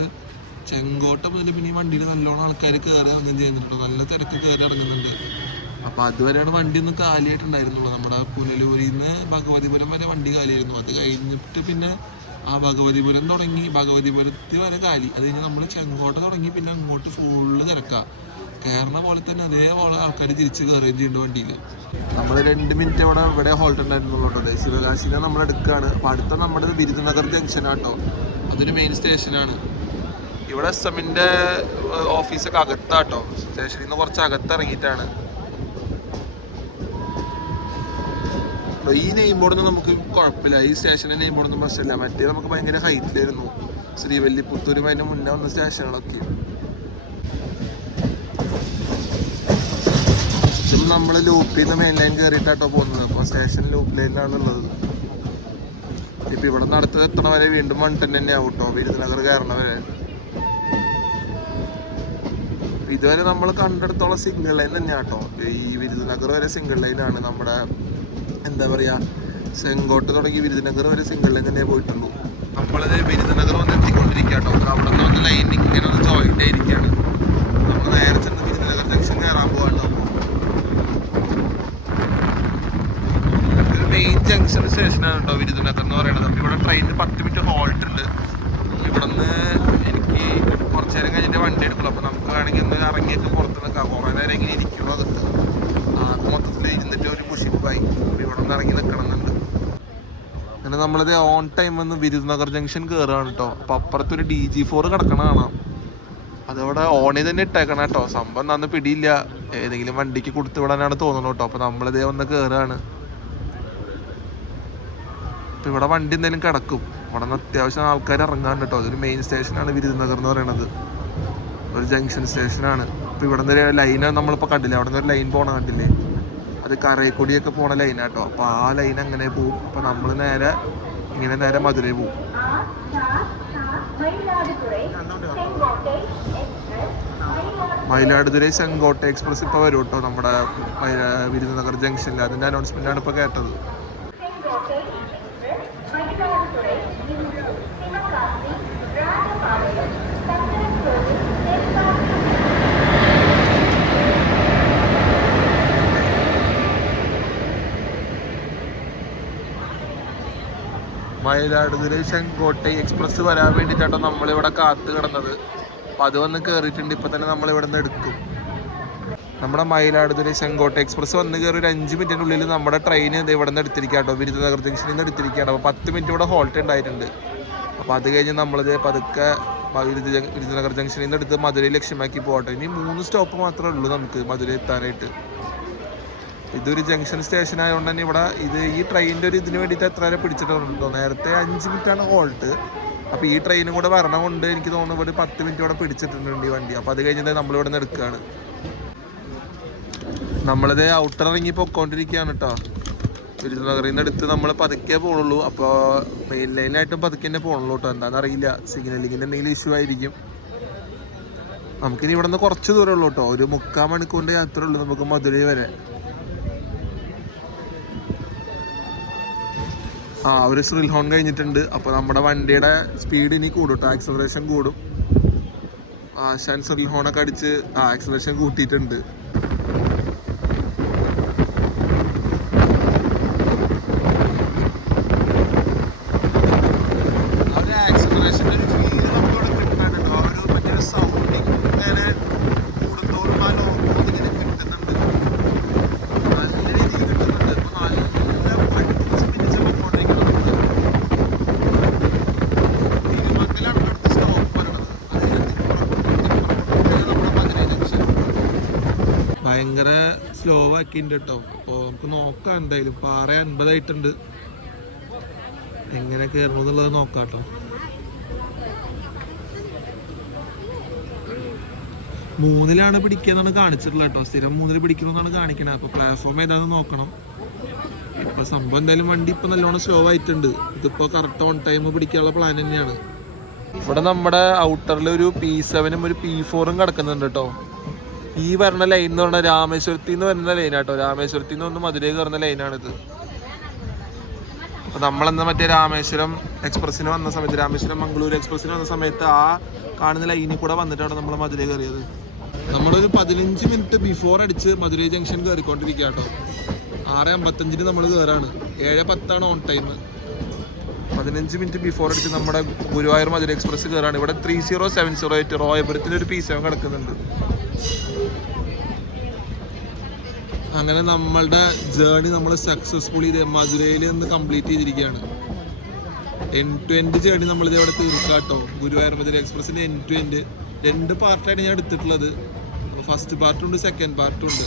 ചെങ്കോട്ട മുതൽ പിന്നെ ഈ വണ്ടിയിൽ നല്ലോണം ആൾക്കാർ കയറി ഇറങ്ങുകയും ചെയ്യുന്നുണ്ടോ. നല്ല തിരക്ക് കയറി ഇറങ്ങുന്നുണ്ട്. അപ്പോൾ അതുവരെയാണ് വണ്ടി ഒന്ന് കാലിയായിട്ടുണ്ടായിരുന്നുള്ളൂ. നമ്മുടെ പുനലൂരിൽ നിന്ന് ഭഗവതിപുരം വരെ വണ്ടി കാലിയായിരുന്നു. അത് കഴിഞ്ഞിട്ട് പിന്നെ ആ ഭഗവതിപുരം തുടങ്ങി ഭഗവതിപുരത്ത് വരെ കാലി. അത് കഴിഞ്ഞ് നമ്മൾ ചെങ്കോട്ട തുടങ്ങി പിന്നെ അങ്ങോട്ട് ഫുള്ള് തിരക്കാം. കയറുന്ന പോലെ തന്നെ അതേപോലെ ആൾക്കാർ തിരിച്ച് കയറുകയും ചെയ്യുന്നുണ്ട് വണ്ടിയിൽ. നമ്മൾ 2 മിനിറ്റ് ഇവിടെ ഹോൾട്ട് ഉണ്ടായിരുന്നുള്ളൂ കേട്ടോ. ശിവകാശിനെ നമ്മൾ എടുക്കുകയാണ്. അപ്പോൾ അടുത്ത നമ്മുടെ ബിരുദനഗർ ജംഗ്ഷനാട്ടോ. അതൊരു മെയിൻ സ്റ്റേഷനാണ്. ഇവിടെ എസ്എമ്മിൻ്റെ ഓഫീസൊക്കെ അകത്താട്ടോ. സ്റ്റേഷനിൽ നിന്ന് കുറച്ച് അകത്തിറങ്ങിയിട്ടാണ്. ഈ നെയിം ബോർഡൊന്നും നമുക്ക് കുഴപ്പമില്ല. ഈ സ്റ്റേഷൻ്റെ നെയിം ബോർഡൊന്നും പ്രശ്നമില്ല. മറ്റേ നമുക്ക് ഭയങ്കര ഹൈറ്റിലായിരുന്നു. ശ്രീവല്ലിപുത്തൂരും അതിൻ്റെ മുന്നേ വന്ന സ്റ്റേഷനുകളൊക്കെ. ഇതും നമ്മൾ ലൂപ്പിൽ നിന്ന് മെയിൻ ലൈൻ കയറിയിട്ടാട്ടോ പോകുന്നത്. അപ്പോൾ സ്റ്റേഷൻ ലൂപ്പ് ലൈനിലാണുള്ളത്. ഇപ്പം ഇവിടെ നിന്ന് അടുത്തത് എത്തണ വരെ വീണ്ടും 110 തന്നെ ആവും കേട്ടോ, ബിരുദനഗർ കയറണ വരെ. ഇതുവരെ നമ്മൾ കണ്ടെടുത്തോളം സിംഗിൾ ലൈൻ തന്നെയാണ് കേട്ടോ. ഈ ബിരുദനഗർ വരെ സിംഗിൾ ലൈനാണ്. നമ്മുടെ എന്താ പറയുക, ചെങ്കോട്ട് തുടങ്ങി ബിരുദനഗർ വരെ സിംഗിൾ ലൈൻ തന്നെ പോയിട്ടുള്ളൂ. നമ്മളത് ബിരുദനഗർ വന്ന് എത്തിക്കൊണ്ടിരിക്കുക കേട്ടോ. അവിടെ നിന്ന് വന്ന് ലൈൻ ഇങ്ങനെ ഒന്ന് ജോയിൻ്റ് ആയിരിക്കുകയാണ്. നമ്മൾ നേരെ ചെന്ന് ബിരുദനഗർ ജംഗ്ഷൻ കയറാൻ പോകാണ്ട്. ഒരു മെയിൻ ജംഗ്ഷൻ സ്റ്റേഷനാണ് കേട്ടോ ബിരുദനഗർ എന്ന് പറയുന്നത്. അപ്പോൾ ഇവിടെ ട്രെയിനിന് 10 മിനിറ്റ് ഹോൾട്ട് ഉണ്ട്. ഇവിടെ നിന്ന് എനിക്ക് കുറച്ച് നേരം കഴിഞ്ഞിട്ട് വണ്ടി എടുക്കുള്ളൂ. അപ്പോൾ നമുക്ക് വേണമെങ്കിൽ ഒന്ന് ഇറങ്ങിയിട്ട് പുറത്ത് നിൽക്കാം. കുറേ നേരം ഇങ്ങനെ ഇരിക്കുള്ളൂ അകത്ത്. മൊത്തത്തിൽ ഇരുന്നിട്ട് ഒരു പുഷിപ്പായി. അപ്പോൾ ഇവിടെ നിന്ന് ഇറങ്ങി നിൽക്കണമെന്നുണ്ട്. അങ്ങനെ നമ്മളത് ഓൺ ടൈം വന്ന് ബിരുദനഗർ ജംഗ്ഷൻ കയറുകയാണ് കേട്ടോ. അപ്പോൾ അപ്പുറത്തൊരു DG4 കിടക്കണ കാണാം. അതവിടെ ഓണിൽ തന്നെ ഇട്ടേക്കണം കേട്ടോ. സംഭവം നന്ന് പിടിയില്ല. ഏതെങ്കിലും വണ്ടിക്ക് കൊടുത്തു വിടാനാണ് തോന്നുന്നു കേട്ടോ. അപ്പോൾ നമ്മളിതേ വന്ന് കയറുകയാണ്. അപ്പോൾ ഇവിടെ വണ്ടി എന്തെങ്കിലും കിടക്കും. ഇവിടെ നിന്ന് അത്യാവശ്യം ആൾക്കാർ ഇറങ്ങാണ്ട് കേട്ടോ. അതൊരു മെയിൻ സ്റ്റേഷനാണ് ബിരുദനഗർ എന്ന് പറയുന്നത്. ഒരു ജംഗ്ഷൻ സ്റ്റേഷനാണ്. അപ്പോൾ ഇവിടെ നിന്ന് ഒരു ലൈന് നമ്മളിപ്പോൾ കണ്ടില്ലേ, അവിടെ നിന്ന് ഒരു ലൈൻ പോകണ കണ്ടില്ലേ, അത് കരൈക്കൊടിയൊക്കെ പോണ ലൈനാട്ടോ. അപ്പോൾ ആ ലൈൻ അങ്ങനെ പോവും. അപ്പോൾ നമ്മൾ നേരെ മധുരയിൽ പോവും. മയിലാടുതുറൈ ചെങ്കോട്ട എക്സ്പ്രസ് ഇപ്പോൾ വരും കേട്ടോ നമ്മുടെ ബിരുദനഗർ ജംഗ്ഷനിൽ. അതിൻ്റെ അനൗൺസ്മെൻ്റാണ് ഇപ്പോൾ കേട്ടത്. മയിലാടുതുറൈ ചെങ്കോട്ടൈ എക്സ്പ്രസ് വരാൻ വേണ്ടിയിട്ടാട്ടോ നമ്മളിവിടെ കാത്ത് കിടന്നത്. അപ്പോൾ അത് വന്ന് കയറിയിട്ടുണ്ട്. ഇപ്പോൾ തന്നെ നമ്മളിവിടെ നിന്ന് എടുക്കും. നമ്മുടെ മയിലാടുതുറൈ ചെങ്കോട്ട എക്സ്പ്രസ് വന്ന് കയറി ഒരു 5 മിനിറ്റിനുള്ളിൽ നമ്മുടെ ട്രെയിൻ ഇവിടെ നിന്ന് എടുത്തിരിക്കുക കേട്ടോ. ബിരുദനഗർ ജംഗ്ഷനിൽ നിന്ന് എടുത്തിരിക്കുകയാണ്. അപ്പോൾ 10 മിനിറ്റ് ഇവിടെ ഹോൾട്ട് ഉണ്ടായിട്ടുണ്ട്. അപ്പോൾ അത് കഴിഞ്ഞ് നമ്മളിത് പതുക്കെ ബിരുദനഗർ ജംഗ്ഷനിൽ നിന്ന് എടുത്ത് മധുരയിൽ ലക്ഷ്യമാക്കി പോകട്ടെ. ഇനി 3 സ്റ്റോപ്പ് മാത്രമേ ഉള്ളൂ നമുക്ക് മധുര എത്താനായിട്ട്. ഇതൊരു ജംഗ്ഷൻ സ്റ്റേഷൻ ആയതുകൊണ്ട് തന്നെ ഇവിടെ ഈ ട്രെയിനിൻ്റെ ഒരു ഇതിന് വേണ്ടിയിട്ട് എത്ര നേരം പിടിച്ചിട്ടുണ്ടോ. നേരത്തെ 5 മിനിറ്റാണ് ഹോൾട്ട്. അപ്പോൾ ഈ ട്രെയിനും കൂടെ വരണം കൊണ്ട് എനിക്ക് തോന്നുന്നു ഇവിടെ 10 മിനിറ്റ് ഇവിടെ പിടിച്ചിട്ടുണ്ട് ഈ വണ്ടി. അപ്പോൾ അത് കഴിഞ്ഞിട്ട് നമ്മളിവിടെ നിന്ന് എടുക്കുകയാണ്. നമ്മളിത് ഔട്ടർ ഇറങ്ങി പൊയ്ക്കൊണ്ടിരിക്കുകയാണ് കേട്ടോ. ബിരുദനഗറിൽ നിന്ന് എടുത്ത് നമ്മൾ പതുക്കെ പോകുള്ളൂ. അപ്പോൾ മെയിൻ ലൈനായിട്ടും പതുക്കെ തന്നെ പോകണുള്ളൂ കേട്ടോ. എന്താണെന്നറിയില്ല, സിഗ്നലിങ്ങിൻ്റെ എന്തെങ്കിലും ഇഷ്യൂ ആയിരിക്കും. നമുക്കിനി ഇവിടെ നിന്ന് കുറച്ച് ദൂരമേ ഉള്ളൂ കേട്ടോ. ഒരു 3/4 മണിക്കൂറിൻ്റെ യാത്ര ഉള്ളൂ നമുക്ക് മധുരൈ വരെ. ഒരു ശ്രിൽ ഹോൺ കഴിഞ്ഞിട്ടുണ്ട്. അപ്പോൾ നമ്മുടെ വണ്ടിയുടെ സ്പീഡ് ഇനി കൂടും കേട്ടോ. ആക്സലറേഷൻ കൂടും. ആശാൻ ശ്രിൽ ഹോണൊക്കെ അടിച്ച് ആക്സലറേഷൻ കൂട്ടിയിട്ടുണ്ട്. ഭയങ്കര സ്ലോ ആക്കിയിട്ടുണ്ട് കേട്ടോ. അപ്പോൾ നമുക്ക് നോക്കാം. എന്തായാലും പാറ 50 ആയിട്ടുണ്ട്. എങ്ങനെ കയറണമെന്നുള്ളത് നോക്കാം കേട്ടോ. 3-ലാണ് പിടിക്കുക കാണിച്ചിട്ടുള്ളത് കേട്ടോ. സ്ഥിരം 3-ൽ പിടിക്കണമെന്നാണ് കാണിക്കണത്. അപ്പോൾ പ്ലാറ്റ്ഫോം ഏതാണെന്ന് നോക്കണം. ഇപ്പോൾ സംഭവം എന്തായാലും വണ്ടി ഇപ്പോൾ നല്ലോണം സ്ലോ ആയിട്ടുണ്ട്. ഇതിപ്പോൾ കറക്റ്റ് ഓൺ ടൈം പിടിക്കാനുള്ള പ്ലാൻ തന്നെയാണ്. ഇവിടെ നമ്മുടെ ഔട്ടറിൽ ഒരു P7 ഒരു P4 കിടക്കുന്നുണ്ട് കേട്ടോ. ഈ വരുന്ന ലൈൻ എന്ന് പറഞ്ഞാൽ രാമേശ്വരത്തിൽ നിന്ന് വരുന്ന ലൈനാട്ടോ. രാമേശ്വരത്തിൽ നിന്ന് ഒന്ന് മധുരയിൽ കയറുന്ന ലൈനാണിത്. അപ്പോൾ നമ്മളെന്താ മറ്റേ രാമേശ്വരം എക്സ്പ്രസ്സിന് വന്ന സമയത്ത്, രാമേശ്വരം മംഗളൂർ എക്സ്പ്രസ്സിന് വന്ന സമയത്ത് ആ കാണുന്ന ലൈനിൽ കൂടെ വന്നിട്ടാണ് നമ്മൾ മധുരയിൽ കയറിയത്. നമ്മളൊരു 15 മിനിറ്റ് ബിഫോർ അടിച്ച് മധുരൈ ജംഗ്ഷൻ കയറിക്കൊണ്ടിരിക്കുക കേട്ടോ. 6:55 നമ്മൾ കയറാണ്. 7:10 ഓൺ ടൈം. 15 മിനിറ്റ് ബിഫോർ അടിച്ച് നമ്മുടെ ഗുരുവായൂർ മധുര എക്സ്പ്രസ് കയറാണ്. ഇവിടെ 30708 റോയപുരത്തിലൊരു P7 കിടക്കുന്നുണ്ട്. അങ്ങനെ നമ്മളുടെ ജേർണി നമ്മൾ സക്സസ്ഫുള്ളി മധുരയിൽ നിന്ന് കംപ്ലീറ്റ് ചെയ്തിരിക്കുകയാണ്. എൻഡ് ടു എൻഡ് ജേർണി നമ്മളിത് ഇവിടെ തീർക്കാം കേട്ടോ. ഗുരുവായൂർ മധുര എക്സ്പ്രസിൻ്റെ എൻഡ് ടു എൻഡ് 2 പാർട്ടായിട്ട് ഞാൻ എടുത്തിട്ടുള്ളത്. ഫസ്റ്റ് പാർട്ടുണ്ട്, സെക്കൻഡ് പാർട്ടുണ്ട്.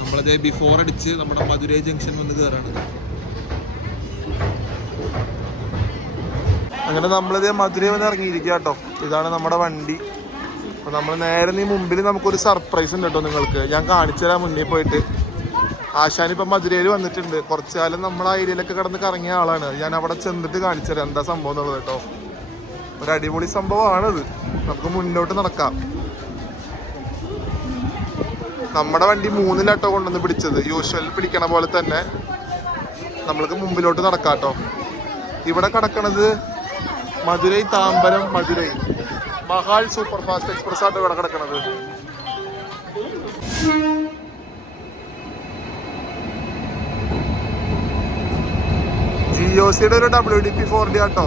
നമ്മളതേ ബിഫോർ അടിച്ച് നമ്മുടെ മധുരൈ ജംഗ്ഷൻ വന്ന് കയറാണ്. അങ്ങനെ നമ്മളിതേ മധുരൈ വന്ന് ഇറങ്ങിയിരിക്കുക കേട്ടോ. ഇതാണ് നമ്മുടെ വണ്ടി. അപ്പോൾ നമ്മൾ നേരെ മുമ്പിൽ നമുക്കൊരു സർപ്രൈസ് ഉണ്ട് കേട്ടോ. നിങ്ങൾക്ക് ഞാൻ കാണിച്ചു തരാം മുന്നിൽ പോയിട്ട്. ആശാനിപ്പം മധുരയിൽ വന്നിട്ടുണ്ട്. കുറച്ചു കാലം നമ്മളെ ഏരിയയിലൊക്കെ കിടന്ന് കറങ്ങിയ ആളാണ്. ഞാൻ അവിടെ ചെന്നിട്ട് കാണിച്ചു തരാം എന്താ സംഭവം എന്നുള്ളത് കേട്ടോ. ഒരു അടിപൊളി സംഭവമാണത്. നമുക്ക് മുന്നോട്ട് നടക്കാം. നമ്മുടെ വണ്ടി 3-ലാട്ടോ കൊണ്ടുവന്ന് പിടിച്ചത്. യൂഷ്വൽ പിടിക്കണ പോലെ തന്നെ നമ്മൾക്ക് മുമ്പിലോട്ട് നടക്കാം കേട്ടോ. ഇവിടെ കിടക്കണത് Madurai Tambaram Madurai Mahal super fast express ആട്ടോ ഇവിടെ കിടക്കണത്. ജിയോസിയുടെ ഒരു WDP 4D ആട്ടോ.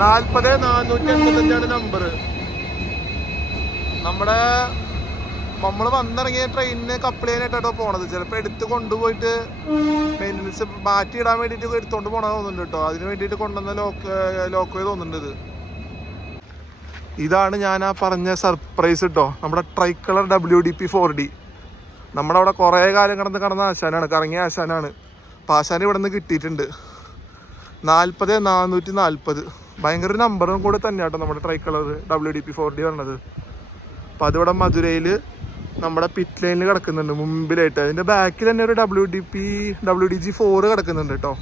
40485 നമ്പർ. നമ്മൾ വന്നിറങ്ങിയ ട്രെയിനിന് കപ്പിൾ ചെയ്യാനായിട്ടോ പോണത്. ചിലപ്പോൾ എടുത്ത് കൊണ്ടുപോയിട്ട് മെയിൻ്റനൻസ് മാറ്റിയിടാൻ വേണ്ടിയിട്ട് എടുത്തോണ്ട് പോകണമെന്ന് തോന്നുന്നുണ്ട് കേട്ടോ. അതിന് വേണ്ടിയിട്ട് കൊണ്ടുവന്ന ലോക്കോ തോന്നുന്നുണ്ട്. ഇതാണ് ഞാൻ ആ പറഞ്ഞ സർപ്രൈസ് കേട്ടോ. നമ്മുടെ ട്രൈ കളർ WDP 4D. നമ്മുടെ അവിടെ കുറേ കാലം കിടന്ന ആശാനാണ്, കറങ്ങിയ ആശാനാണ്. അപ്പോൾ ആശാൻ ഇവിടെ നിന്ന് കിട്ടിയിട്ടുണ്ട്. 40440. ഭയങ്കര ഒരു നമ്പറും കൂടെ തന്നെ കേട്ടോ നമ്മുടെ ട്രൈ കളർ WDP 4D പറഞ്ഞത്. അപ്പോൾ അതിവിടെ മധുരയിൽ നമ്മുടെ പിറ്റ് ലൈനിൽ കിടക്കുന്നുണ്ട് മുമ്പിലായിട്ട്. അതിൻ്റെ ബാക്കിൽ തന്നെ ഒരു WDG 4 കിടക്കുന്നുണ്ട് കേട്ടോ.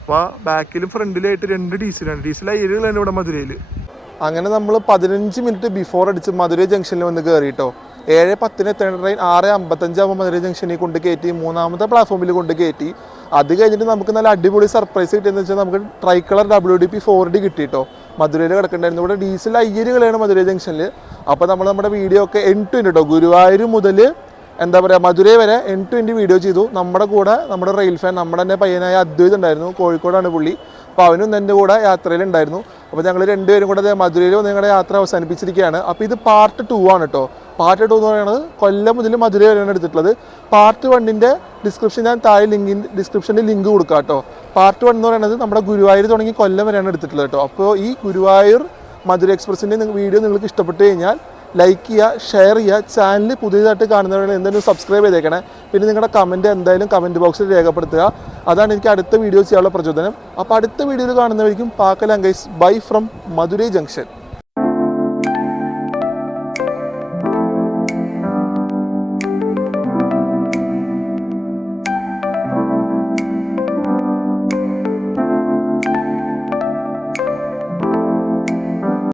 അപ്പോൾ ബാക്കിലും ഫ്രണ്ടിലായിട്ട് 2 ഡീസലാണ്. ഡീസൽ അയ്യലുകളാണ് ഇവിടെ മധുരയിൽ. അങ്ങനെ നമ്മൾ 15 മിനിറ്റ് ബിഫോർ അടിച്ച് മധുരൈ ജംഗ്ഷനിൽ വന്ന് കയറി കേട്ടോ. 7:10 എത്തേണ്ട ട്രെയിൻ 6:55 ആകുമ്പോൾ മധുരൈ ജംഗ്ഷനിൽ കൊണ്ട് കയറ്റി. 3-ാമത്തെ പ്ലാറ്റ്ഫോമിൽ കൊണ്ട് കയറ്റി. അത് കഴിഞ്ഞിട്ട് നമുക്ക് നല്ല അടിപൊളി സർപ്രൈസ് കിട്ടിയെന്ന് വെച്ചാൽ നമുക്ക് ട്രൈ കളർ WDP 4D കിട്ടിയിട്ടോ. മധുരയിൽ കിടക്കണ്ടായിരുന്നു. ഇവിടെ ഡീസൽ അയ്യരുകളാണ് മധുരൈ ജംഗ്ഷനിൽ. അപ്പോൾ നമ്മൾ നമ്മുടെ വീഡിയോ ഒക്കെ എൻഡ് ടു എൻഡ് കേട്ടോ. ഗുരുവായൂർ മുതൽ എന്താ പറയുക മധുരൈ വരെ എൻഡ് ടു എൻഡ് വീഡിയോ ചെയ്തു. നമ്മുടെ കൂടെ നമ്മുടെ റെയിൽ ഫാൻ നമ്മുടെ തന്നെ പയ്യനായ അദ്വൈത് ഉണ്ടായിരുന്നു. കോഴിക്കോടാണ് പുള്ളി. അപ്പോൾ അവനും എൻ്റെ കൂടെ യാത്രയിലുണ്ടായിരുന്നു. അപ്പോൾ ഞങ്ങൾ രണ്ടുപേരും കൂടെ മധുരയിൽ നിങ്ങളുടെ യാത്ര അവസാനിപ്പിച്ചിരിക്കുകയാണ്. അപ്പോൾ ഇത് പാർട്ട് 2 ആണ് കേട്ടോ. പാർട്ട് 2 എന്ന് പറയുന്നത് കൊല്ലം മുതൽ മധുരൈ വരെയാണ് എടുത്തിട്ടുള്ളത്. പാർട്ട് 1ൻ്റെ ഡിസ്ക്രിപ്ഷൻ ഞാൻ താഴെ ഡിസ്ക്രിപ്ഷനിൽ ലിങ്ക് കൊടുക്കാം കേട്ടോ. പാർട്ട് 1 എന്ന് പറയുന്നത് നമ്മുടെ ഗുരുവായൂർ തുടങ്ങി കൊല്ലം വരെയാണ് എടുത്തിട്ടുള്ളത് കേട്ടോ. അപ്പോൾ ഈ ഗുരുവായൂർ മധുര എക്സ്പ്രസിൻ്റെ വീഡിയോ നിങ്ങൾക്ക് ഇഷ്ടപ്പെട്ട് കഴിഞ്ഞാൽ ലൈക്ക് ചെയ്യുക, ഷെയർ ചെയ്യുക. ചാനൽ പുതിയതായിട്ട് കാണുന്നവരാണ് എന്തായാലും സബ്സ്ക്രൈബ് ചെയ്തേക്കണേ. പിന്നെ നിങ്ങളുടെ കമൻറ്റ് എന്തായാലും കമൻറ്റ് ബോക്സിൽ രേഖപ്പെടുത്തുക. അതാണ് എനിക്ക് അടുത്ത വീഡിയോ ചെയ്യാനുള്ള പ്രചോദനം. അപ്പോൾ അടുത്ത വീഡിയോയിൽ കാണുന്നവരിക്കും പാക്കലാം guys. Bye from Madurai junction.